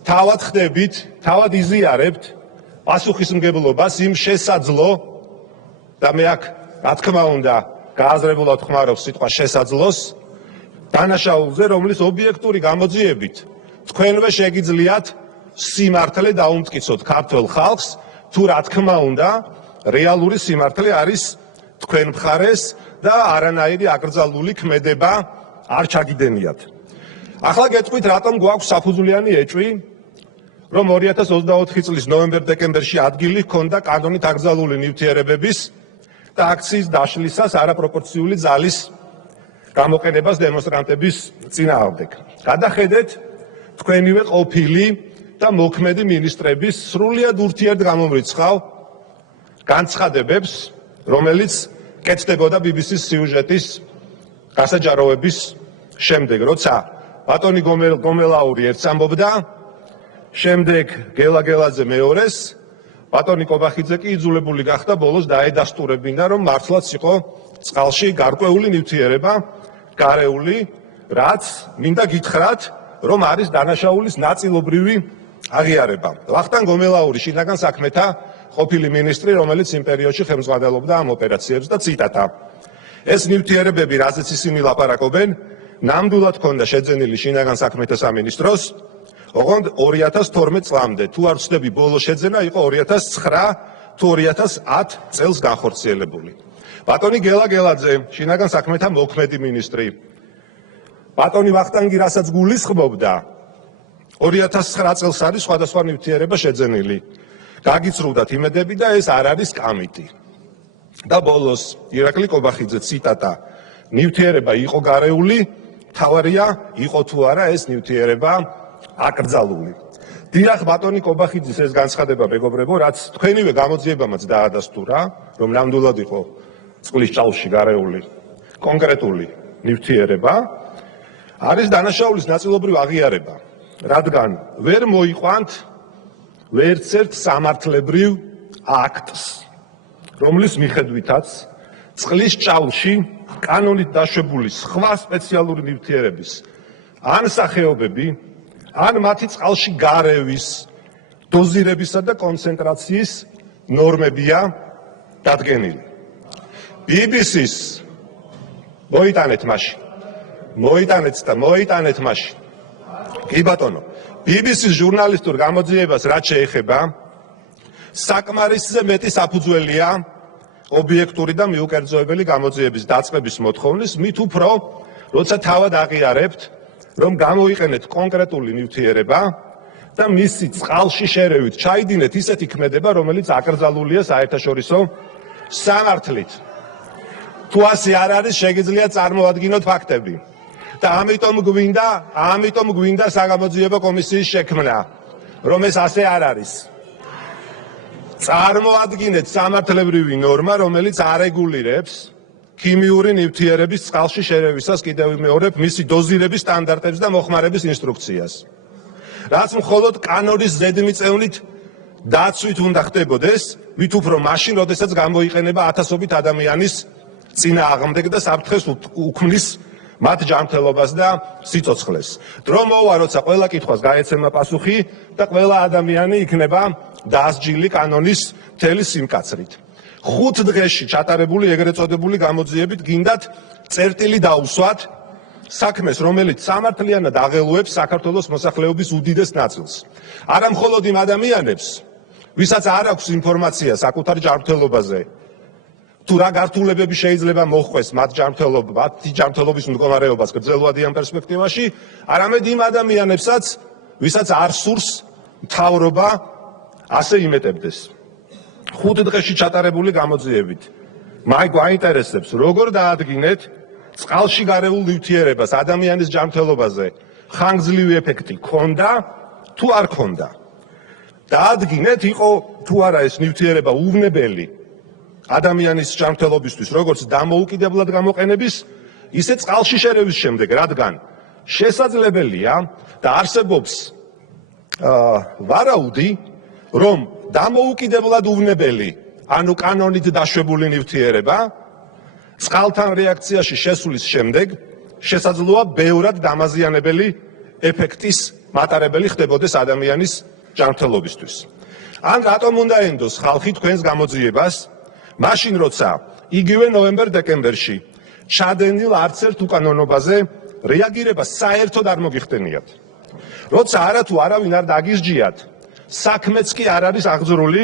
თავად ხდებით, თავად იზიარებთ პასუხისმგებლობას იმ შესაძლო და მე აქ რა თქმა უნდა გააზრებულად ხმარობ სიტყვა შესაძლოს დანაშაულზე, რომლის ობიექტური გამოძიებით თქვენვე შეგიძლიათ სიმართლე დაუმტკიცოთ ქართულ ხალხს, თუ რა თქმა უნდა რეალური სიმართლე არის თქვენ მხარეს და არანაირი აკრძალული ქმედება არ ჩაგიდენიათ. ახლა გეტყვით, რატომ გვაქვს საფუძვლიანი ეჭვი, რომ 2024 წლის ნოემბერ-დეკემბერში ადგილი ჰქონდა კანონით აკრძალული ნივთიერებების და აქციის დაშლისას არაპროპორციული ძალის გამოყენებას დემონსტრანტების წინააღმდეგ. გადახედეთ თქვენივე ყოფილი და მოქმედი მინისტრების სრულიად ურთიერთგამომრიცხავ განცხადებებს, რომელიც კეთდებოდა BBC-ს სიუჟეტის გასაჯაროების შემდეგ, როცა ბატონი გომელაური ერთს ამბობდა, შემდეგ გელა გელაძე მეორეს, ბატონი კობახიძე კი იძულებული გახდა ბოლოს დაედასტურებინა, რომ მართლაც იყო წყალში გარკვეული ნივთიერება გარეული, რაც მინდა გითხრათ, რომ არის დანაშაულის ნაწილობრივი აღიარება. ვახტანგ გომელაური შინაგან საქმეთა ყოფილი მინისტრი, რომელიც იმ პერიოდში ხელმძღვანელობდა ამ ოპერაციებს და ციტატა. ეს ნივთიერებები, რაზეც ისინი ლაპარაკობენ, ნამდვილად ჰქონდა შეძენილი შინაგან საქმეთა სამინისტროს, ოღონდ 2012 წლამდე, თუ არ ვცდები, ბოლო შეძენა იყო 2009 თუ 2010 წელს განხორციელებული. ბატონი გელა გელაძე, შინაგან საქმეთა მოქმედი მინისტრი, ბატონი ვახტანგი რასაც გულისხმობდა, 2009 წელს არის სხვადასხვა ნივთიერება შეძენილი. გაგიცრუვდათ იმედები და ეს არ არის კამიტი. და ბოლოს ირაკლი კობახიძე ციტატა, ნივთიერება იყო გარეული, თავარია იყო თუ არა ეს ნივთიერება აკრძალული. დიახ, ბატონი კობახიძის ეს განცხადება, მეგობრებო, რაც თქვენივე გამოძიებამაც დაადასტურა, რომ ნამდვილად იყო წყლის ჭაუში გარეული კონკრეტული ნივთიერება, არის დანაშაულის ნაწილობრივ აღიარება, რადგან ვერ მოიყვანთ ვერც ერთ სამართლებრივ აქტს, რომლის მიხედვითაც წყლის ჭავლში კანონით დაშვებული სხვა სპეციალური ნივთიერების ან სახეობები, ან მათი წყალში გარევის, დოზირებისა და კონცენტრაციის ნორმებია დადგენილი. BBC-ს მოიტანეთ მაშინ. მოიტანეთ და მოიტანეთ მაშინ. კი ბატონო, BBC-ს ჟურნალისტურ გამოძიებას რაც შეეხება, საკმარისზე მეტი საფუძველია ობიექტური და მიუკერძოებელი გამოძიების დაწყების მოთხოვნის, მით უფრო, როცა თავად აღიარებთ, რომ გამოიყენეთ კონკრეტული ნივთიერება და მისი წყალში შერევით ჩაიდინეთ ისეთი ქმედება, რომელიც აკრძალულია საერთაშორისო სამართლით. თუ ასე არ არის, შეგიძლია წარმოადგინოთ ფაქტები. და ამიტომ გვინდა საგამოძიებო კომისიის შექმნა, რომ ეს ასე არ არის. წარმოადგინეთ სამართლებრივი ნორმა, რომელიც არეგულირებს ქიმიური ნივთიერების წყალში შერევისას კიდევ ვიმეორებ მისი დოზირების სტანდარტებს და მოხმარების ინსტრუქციას. რაც მხოლოდ კანონის ზედმიწევნით დაცვით უნდა ხდებოდეს, მით უფრო მაშინ, როდესაც გამოიყენება ათასობით ადამიანის წინააღმდეგ და საფრთხეს უქმნის მათ ჯანმრთელობას და სიცოცხლეს. დრო მოვა, როცა ყველა კითხვას გაეცემა პასუხი და ყველა ადამიანი იქნება დაასჯილი კანონის მთელი სიმკაცრით. 5 დღეში ჩატარებული ეგრეთ წოდებული გამოძიებით გინდათ წერტილი დაუსვათ საქმეს, რომელიც სამართლიანად აღელვებს საქართველოს მოსახლეობის უდიდეს ნაწილს. არა მხოლოდ იმ ადამიანებს, ვისაც არ აქვს ინფორმაცია საკუთარ ჯანმრთელობაზე, თუ რა გართულებები შეიძლება მოჰყვეს მათი ჯანმრთელობის მდგომარეობას გრძელვადიან პერსპექტივაში, არამედ იმ ადამიანებსაც, ვისაც არ სურს მთავრობა ასე იმეტებდეს. 5 დღეში ჩატარებული გამოძიებით მაი გვაინტერესებს, როგორ დაადგინეთ წყალში გარევულ ნივთიერებას ადამიანის ჯანმრთელობაზე ხანგრძლივი ეფექტი ქონდა თუ არ ქონდა. დაადგინეთ, იყო თუ არა ეს ნივთიერება უვნებელი ადამიანის ჯანმრთელობისთვის, როგორც დამოუკიდებლად გამოყენების, ისე წყალში შერევის შემდეგ, რადგან შესაძლებელია და არსებობს ვარაუდი, რომ დამოუკიდებლად უვნებელი, ანუ კანონით დაშვებული ნივთიერება წყალთან რეაქციაში შესulis შემდეგ შესაძლოა ბევრად დამაზიანებელი ეფექტის მატარებელი ხდებოდეს ადამიანის ჯანმრთელობისთვის. ან რატომ უნდა ენდოს ხალხი თქვენს გამოძიებას, მაშინ როცა იგივე ნოემბერ-დეკემბერში ჩადენილ არც ერთ უკანონობაზე რეაგირება საერთოდ არ მოგიხდენიათ. როცა არათუ არავინ არ დაგისჯიათ, საქმეც კი არ არის აღძრული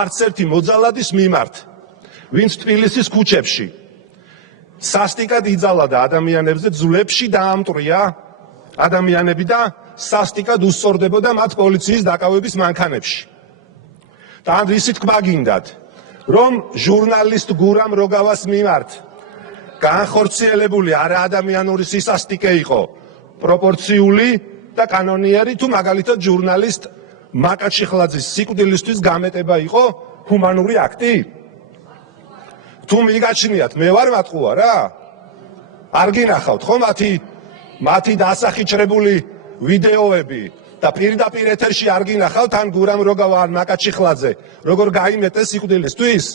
არც ერთი მოძალადის მიმართ, ვინც თბილისის ქუჩებში სასტიკად იძალა და ადამიანებზე ძვლებში დაამტვრია ადამიანები და სასტიკად უსწორდებოდა მათ პოლიციის დაკავების მანქანებში. და ან ისი თქმა გინდათ, რომ ჟურნალისტ გურამ როგავას მიმართ განხორციელებული არაადამიანური სისასტიკე იყო პროპორციული და კანონიერი, თუ მაგალითად ჟურნალისტ მაკაც შიხლაძის სიკვდილისთვის გამეტება იყო ჰუმანური აქტი? თუ მიგაჩნიათ, მე ვარ მატყუა რა? არ გინახავთ ხო მათი დასახიჩრებული ვიდეოები და პირდაპირ ეთერში არ გინახავთ ან გურამ როგავა ან მაკაც შიხლაძე როგორ გაიმეტეს სიკვდილისთვის?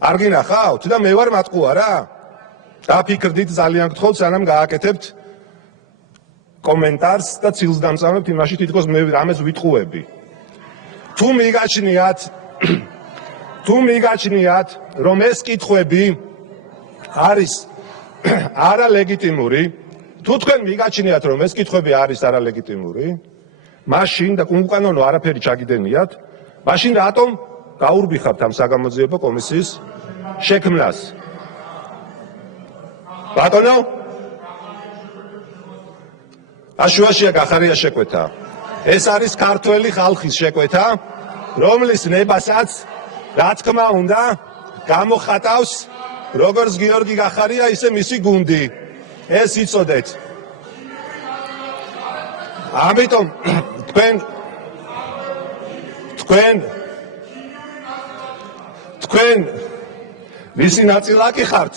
არ გინახავთ და მე ვარ მატყუა რა? დაფიქრდით ძალიან გთხოვთ, სანამ გააკეთებთ კომენტარს და ცილს დამწამებთ იმაში, თითქოს მე რამეს ვიტყუები. თუ მიგაჩნიათ, რომ ეს კითხვები არის არალეგიტიმური, თუ თქვენ მიგაჩნიათ, რომ ეს კითხვები არის არალეგიტიმური, მაშინ და უკანონო არაფერი ჩაგიდენიათ, მაშინ რატომ გაურბიხავთ ამ საგამოძიებო კომისიის შექმნას? ბატონო, აშუაშია გახარია შეკვეთა. ეს არის ქართველი ხალხის შეკვეთა, რომლის ნებასაც, რა თქმა უნდა, გამოხატავს როგორც გიორგი გახარია, ისე მისი გუნდი. ეს იცოდეთ. ამიტომ თქვენ მისი ნაწილაკი ხართ,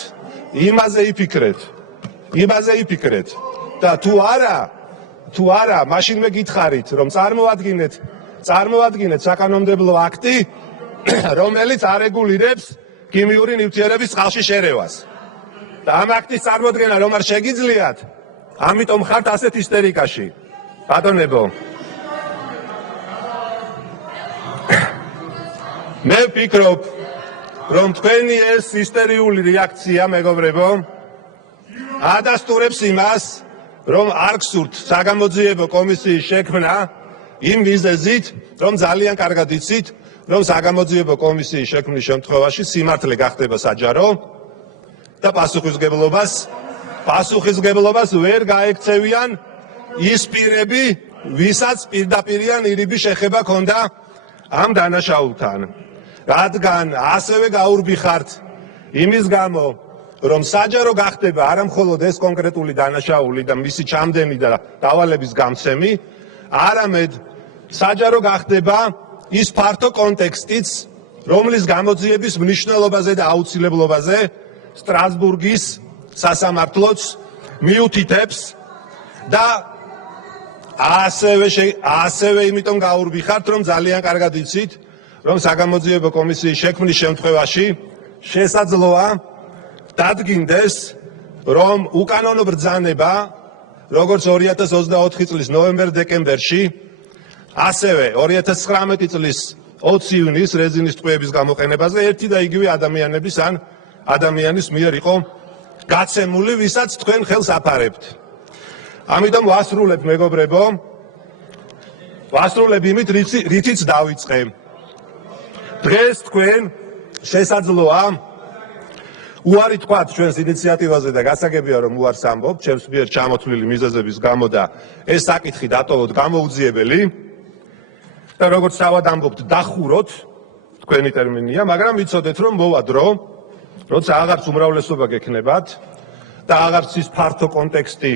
იმაზე იფიქრეთ და თუ არა, მაშინ მე გითხარით, რომ წარმოადგინეთ საკანონმდებლო აქტი რომელიც არეგულირებს ქიმიური ნივთიერების წყალში შერევას. და ამ აქტის წარმოქმნა რომ არ შეგიძლიათ, ამიტომ ხართ ასეთ ისტერიკაში. ბატონებო, მე ვფიქრობ, რომ თქვენი ეს ისტერიული რეაქცია, მეგობრებო, ადასტურებს იმას, რომ არ გსურთ საგამოძიებო კომისიის შექმნა იმ მიზეზით, რომ ძალიან კარგად იცით, რომ საგამოძიებო კომისიის შექმნის შემთხვევაში სიმართლე გახდება საჯარო და პასუხისგებლობას ვერ გაექცევიან ის პირები, ვისაც პირდაპირიან ირიბი შეხება ქონდა ამ დანაშაულთან. რადგან ასევე გაურბიხართ იმის გამო, რომ საჯარო გახდება არა მხოლოდ ეს კონკრეტული დანაშაული და მისი ჩამდენი და დავალების გამცემი, არამედ საჯარო გახდება ის ფართო კონტექსტიც, რომლის გამოძიების მნიშვნელობაზე და აუცილებლობაზე სტრასბურგის სასამართლოც მიუთითებს და ასევე იმიტომ გაურბიხართ, რომ ძალიან კარგად იცით, რომ საგამოძიებო კომისიის შექმნის შემთხვევაში შესაძლოა დადგინდეს, რომ უკანონო ბრძანება, როგორც 2024 წლის ნოემბერ-დეკემბერში, ასევე 2019 წლის 20 ივნის რეზინის ტყვეების გამოყენებაზე ერთი და იგივე ადამიანების ან ადამიანის მიერ იყო გაცემული, ვისაც თქვენ ხელს აფარებთ. ამიტომ ვასრულებ, მეგობრებო, იმით, რითიც დავიწყე. დღეს თქვენ შესაძლოა უარი თქვათ ჩვენს ინიციატივაზე და გასაგებია, რომ უარს ამბობ, ჩემს მიერ ჩამოთვლილი მიზეზების გამო და ეს საკითხი დატოვოთ გამოუძიებელი და როგორც თავად ამბობთ, დახუროთ, თქვენი ტერმინია, მაგრამ ვიცოდეთ, რომ მოვა დრო, როცა აღარც უმრავლესობა გექნებათ და აღარც ის ფართო კონტექსტი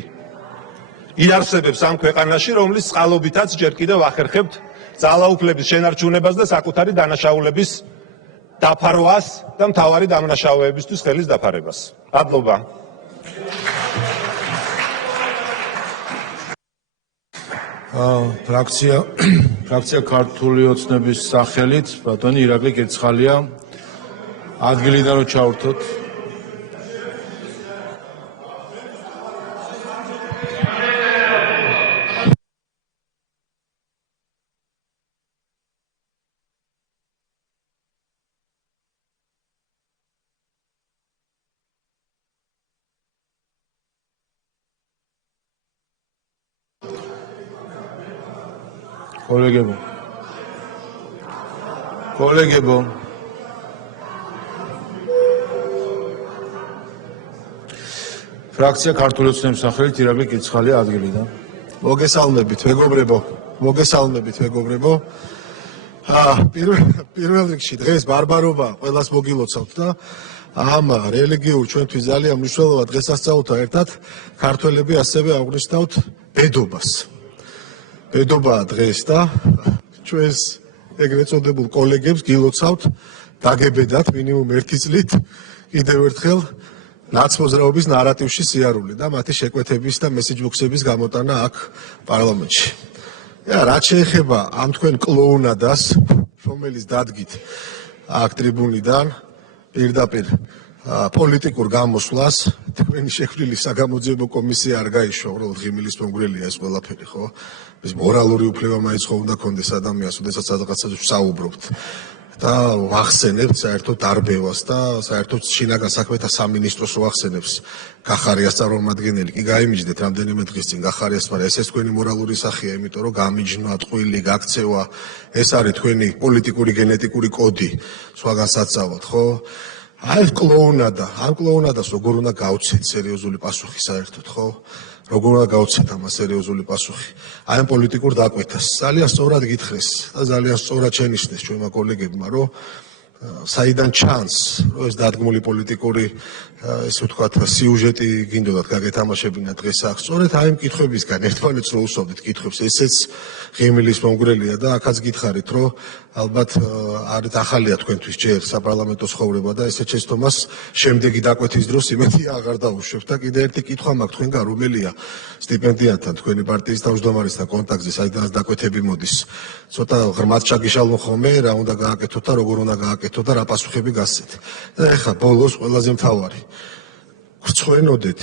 იარსებებს ამ ქვეყანაში, რომლის წყალობითაც ჯერ კიდევ ახერხებთ ძალაუფლების შენარჩუნებას და საკუთარი დანაშაულების დაფარვას და მთავარი დამნაშავეებისთვის ხელის დაფარებას. მადლობა. ფრაქცია ქართული ოცნების სახელით, ბატონი ირაკლი კერცხალია, ადგილიდან რომ ჩავრთოთ. კოლეგებო, ფრაქცია ქართული ოცნების სახელით ირაკლი კერცხალია, ადგილიდან. მოგესალმებით, მეგობრებო. პირველ რიგში დღეს ბარბარობა ყველას მოგილოცავთ და ამ რელიგიურ ჩვენთვის ძალიან მნიშვნელოვან დღესასწაულთან ერთად ქართველები ასევე აღნიშნავთ ბედობას. ბედობაა დღეს და ჩვენს ეგრეთ წოდებულ კოლეგებს გილოცავთ დაგებედათ მინიმუმ 1 წლით კიდევ ერთხელ ნაცმოძრაობის ნარატივში სიარული და მათი შეკვეთების და მესიჯბოქსების გამოტანა აქ პარლამენტში. რაც შეეხება ამ თქვენ კლოუნადას, რომელიც დადგით აქ ტრიბუნიდან პირდაპირ პოლიტიკურ გამოსვლას, თქვენი შექმნილი საგამოძიებო კომისია არ გაიშვა, უბრალოდ ღიმილის მომგვრელია ეს ყველაფერი, ხო? ეს მორალური უფლება მაინც ხო უნდა კონდეს ადამიანს, ოდესაც რაღაცაზე ვსაუბრობთ. და ვახსენებთ საერთოდ დარბევას და საერთოდ შინაგან საქმეთა სამინისტროს ვახსენებს გახარიას წარმომადგენელი. კი გაიმიჯდეთ რამდენიმე დღის წინ გახარიას, მაგრამ ეს თქვენი მორალური სახეა, იმიტომ რომ გამიჯნა, ტყვილი, გაქცევა, ეს არის თქვენი პოლიტიკური გენეტიკური კოდი, სხვაგან საწავად, ხო? აი ეს კლოუნადა, ამ კლოუნადას როგორ უნდა გავცეთ სერიოზული პასუხი საერთოდ, ხო? როგორ უნდა გავცეთ ამას სერიოზული პასუხი? აი ამ პოლიტიკურ დაკვეთას ძალიან სწორად გითხრეს და ძალიან სწორად შენიშნეს ჩვენმა კოლეგებმა, რომ საიდან ჩანს ეს დადგმული პოლიტიკური ესე ვთქვათ სიუჟეტი გინდოდათ გაგეთამაშებინა დღეს აქ სწორედ აი ამ კითხვებისგან ერთმანეთს რო უსვამთ კითხვებს ესეც ღიმილის მომგვრელია და აქაც გითხარით რომ ალბათ არის ახალია თქვენთვის ჯერ საპარლამენტო ცხოვრება და ესე შეცდომას შემდეგი დაკვეთის დროს იმედი აღარ დაუშვებთ და კიდე ერთი კითხვა მაქვს თქვენგან რომელია სტიპენდიანთან თქვენი პარტიის თავმჯდომარესთან კონტაქტზე საიდანაც დაკვეთები მოდის ცოტა ღრმად ჩაგიშალმო ხოლმე რა უნდა გააკეთოთ და როგორ უნდა გააკეთოთ და რა პასუხები გასცეთ და ეხლა ბოლოს ყველაზე მთავარი გვცხვენოდეთ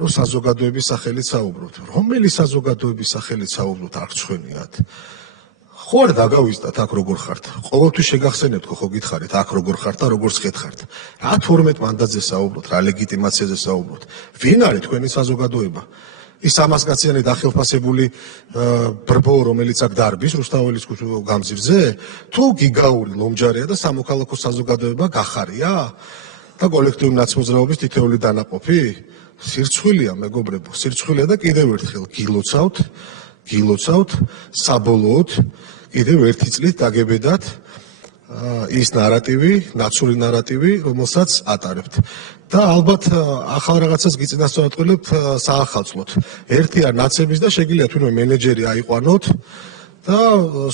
რომ საზოგადოების სახელით საუბრობთ რომელი საზოგადოების სახელით საუბრობთ არ გცხვენიათ ხო არ დაგავიზდათ აქ როგორ ხართ ყოველთვის შეგახსენებთ ხო გითხარით აქ როგორ ხართ და როგორ შეხედხართ რა 12 მანდატზე საუბრობთ რა ლეგიტიმაციაზე საუბრობთ ვინ არის თქვენი საზოგადოება ის 300 კაციანი დახელფასებული ბრბო რომელიც აქ დარბის რუსთაველის გამზირზე თუ გიგაური ლომჯარია და სამოქალაქო საზოგადოება გახარია და კოლექტიური ნაცმოძრაობის თითოეული დანაყოფი სირცხვილია მეგობრებო სირცხვილია და კიდევ ერთხელ გილოცავთ საბოლოოდ კიდევ ერთი წლით დაგებედათ ის ნარატივი ნაცური ნარატივი რომელსაც ატარებთ და ალბათ ახალ რაღაცას გიწინასწორებთ საახალწლოდ ერთი არ ნაცების და შეგიძლიათ თუნდაც მენეჯერი აიყვანოთ და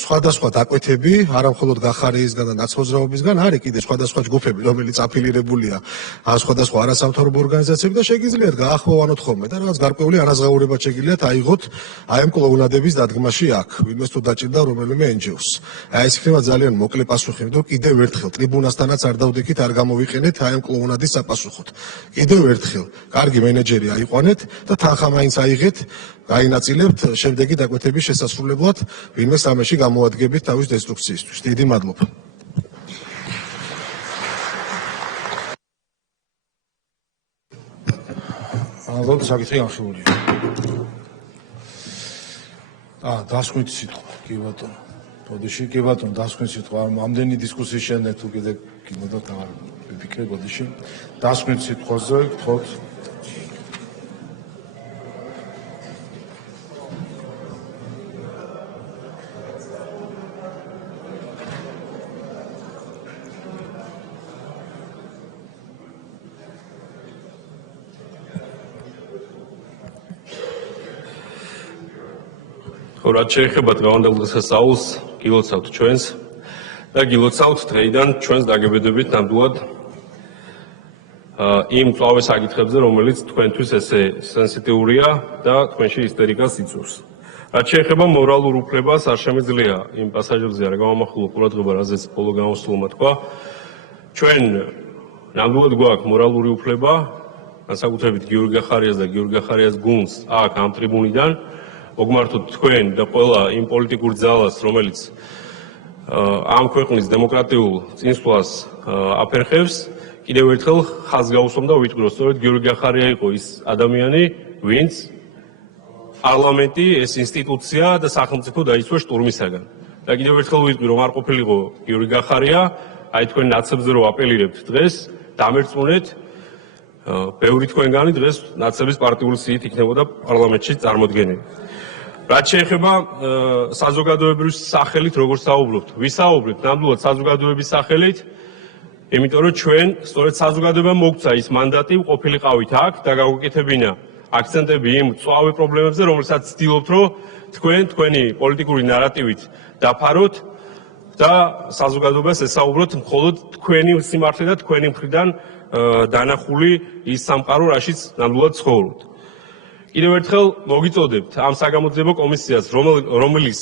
სხვადასხვა დაკვეთები არა მხოლოდ გახარიისგან და ნაცმოძრაობისგან არის კიდე სხვადასხვა ჯგუფები რომელიც აფილირებულია სხვადასხვა არასამთავრობო ორგანიზაციები და შეგიძლიათ გაახვევანოთ ხოლმე და რაღაც გარკვეული ანაზღაურება შეგიძლიათ აიღოთ აი ამ კლოუნადების დადგმაში აქ ვინმეს თუ დაჭირდა რომელიმე NGO-ს აი ეს იქნება ძალიან მოკლე პასუხი იმიტომ კიდევ ერთხელ ტრიბუნასთანაც არ დავდექით არ გამოვიყენეთ აი ამ კლოუნადის საპასუხოდ კიდევ ერთხელ კარგი მენეჯერი აიყვანეთ და თანხა მაინც აიღეთ გაინაწილებთ შემდეგი დაკვეთების შესასრულებლად ვინმე სამეში გამოადგებით თავის დესტრუქციისთვის. დიდი მადლობა. ალბათ საკითხი განხილულია. დასკვნითი სიტყვა, კი ბატონო. ბოდიში, კი ბატონო, დასკვნითი სიტყვა. ამდენი დისკუსიის შემდეგ თუ კიდე გინდათ აღარ ვიფიქრე ბოდიში. დასკვნითი სიტყვაზე გთხოვთ. რაც შეეხება დღევანდელ დღესასწაულს, გილოცავთ ჩვენს და გილოცავთ დღეიდან ჩვენს დაგებედებით ნამდვილად იმ წავე საკითხებზე, რომელიც თქვენთვის ესე სენსიტიურია და თქვენში ისტერიკას იწვევს. რაც შეეხება მორალურ უფლებას, არ შემიძლია იმ პასაჟებზე არ გამომახვილო ყურადღება, რაზეც ბოლო გამოსვლელმა თქვა. ჩვენ ნამდვილად გვაქვს მორალური უფლება, განსაკუთრებით გიორგი გახარიას და გიორგი გახარიას გუნდს აქ ამ ტრიბუნიდან მოგმართოთ თქვენ და ყველა იმ პოლიტიკურ ძალას, რომელიც ამ ქვეყნის დემოკრატიულ წინსვლას აფერხებს, კიდევ ერთხელ ხაზს გაუსვამ და ვიტყვი, რომ სწორედ გიორგი გახარია იყო ის ადამიანი, ვინც პარლამენტი, ეს ინსტიტუცია და სახელმწიფო დაიცვა შტურმისაგან. და კიდევ ერთხელ ვიტყვი, რომ არ ყოფილიყო გიორგი გახარია, აი თქვენ ნაცებზე რო აპელირებთ დღეს, დამერწმუნეთ, ბევრი თქვენგანი დღეს ნაცების პარტიული სიით იქნებოდა პარლამენტში წარმოდგენილი. რაც შეეხება საზოგადოებრივ სახელით როგორ საუბრობთ, ვისაუბრებთ ნამდვილად საზოგადოების სახელით, იმიტომ რომ ჩვენ სწორედ საზოგადოებამ მოგცა ის მანდატი ყოფილიყავით აქ და გაგვიკეთებინა აქცენტები იმ წვავე პრობლემებზე, რომელსაც ცდილობთ, რომ თქვენი პოლიტიკური ნარატივით დაფაროთ და საზოგადოებას ესაუბროთ მხოლოდ თქვენი სიმართლე და თქვენი მხრიდან დანახული ის სამყარო, რაშიც ნამდვილად ცხოვრობთ. კიდევ ერთხელ მოგიწოდებთ ამ საგამოძიებო კომისიას, რომელიც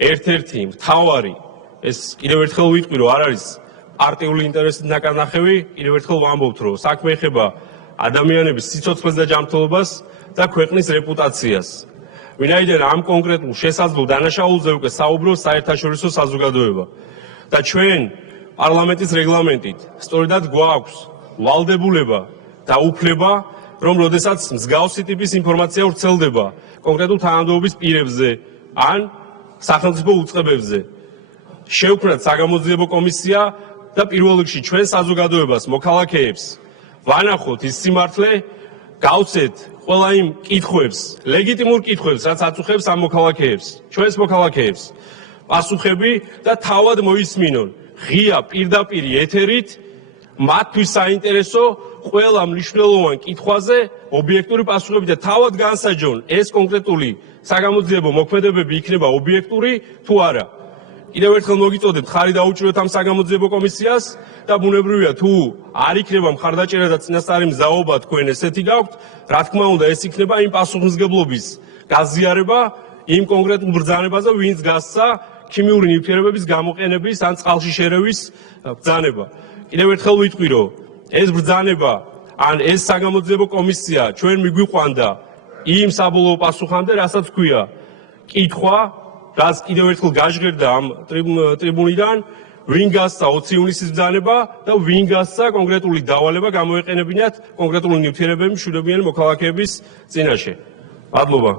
ერთ-ერთი მთავარი ეს კიდევ ერთხელ ვიტყვი, რომ არ არის პარტიული ინტერესის ნაკარნახევი, კიდევ ერთხელ ვამბობთ, რომ საქმე ეხება ადამიანების სიცოცხლეს და ჯანმრთელობას და ქვეყნის რეპუტაციას. ვინაიდან ამ კონკრეტულ შესაძლო დანაშაულზე უკვე საუბრობს საერთაშორისო საზოგადოება და ჩვენ პარლამენტის რეგლამენტით სწორედად გვაქვს ვალდებულება და უფლება, რომ როდესაც მსგავსი ტიპის ინფორმაცია ვრცელდება კონკრეტულ თანამდებობის პირებზე ან სახელმწიფო უწყებებზე, შევქმნათ საგამოძიებო კომისია და პირველ რიგში ჩვენ საზოგადოებას, მოქალაქეებს ვანახოთ ის სიმართლე, გავცეთ ყველა იმ კითხვებს, ლეგიტიმურ კითხვებს, რაც აწუხებს ამ მოქალაქეებს, ჩვენს მოქალაქეებს, პასუხები და თავად მოისმინონ ღია პირდაპირ ეთერით მათთვის საინტერესო ყველა მნიშვნელოვან კითხვაზე ობიექტური პასუხები და თავად განსაჯონ ეს კონკრეტული საგამოძიებო მოქმედებები იქნება ობიექტური თუ არა. კიდევ ერთხელ მოგიწოდეთ ხარი დაუჭიროთ ამ საგამოძიებო კომისიას და ბუნებრივია თუ არ იქნება მხარდაჭერა და წინასწარი მზაობა თქვენ ესეთი გაქვთ, რა თქმა უნდა ეს იქნება იმ პასუხისმგებლობის გაზიარება იმ კონკრეტულ ბრძანებაზე, ვინც გასცა ქიმიური ნივთიერებების გამოყენების ან წყალში შერევის ბრძანება. კიდევ ერთხელ ვიტყვი, რომ ეს ბრძანება ან ეს საგამოძიებო კომისია ჩვენ მიგვიყვანდა იმ საბოლოო პასუხამდე, რასაც ქვია კითხვა, რაც კიდევ ერთხელ გაჟღერდა ამ ტრიბუნიდან, ვინ გასცა 20 ივნისის ბრძანება და ვინ გასცა კონკრეტული დავალება გამოეყენებინათ კონკრეტული ნივთიერებების მშვიდობიანი მოქალაქეების წინაშე. მადლობა.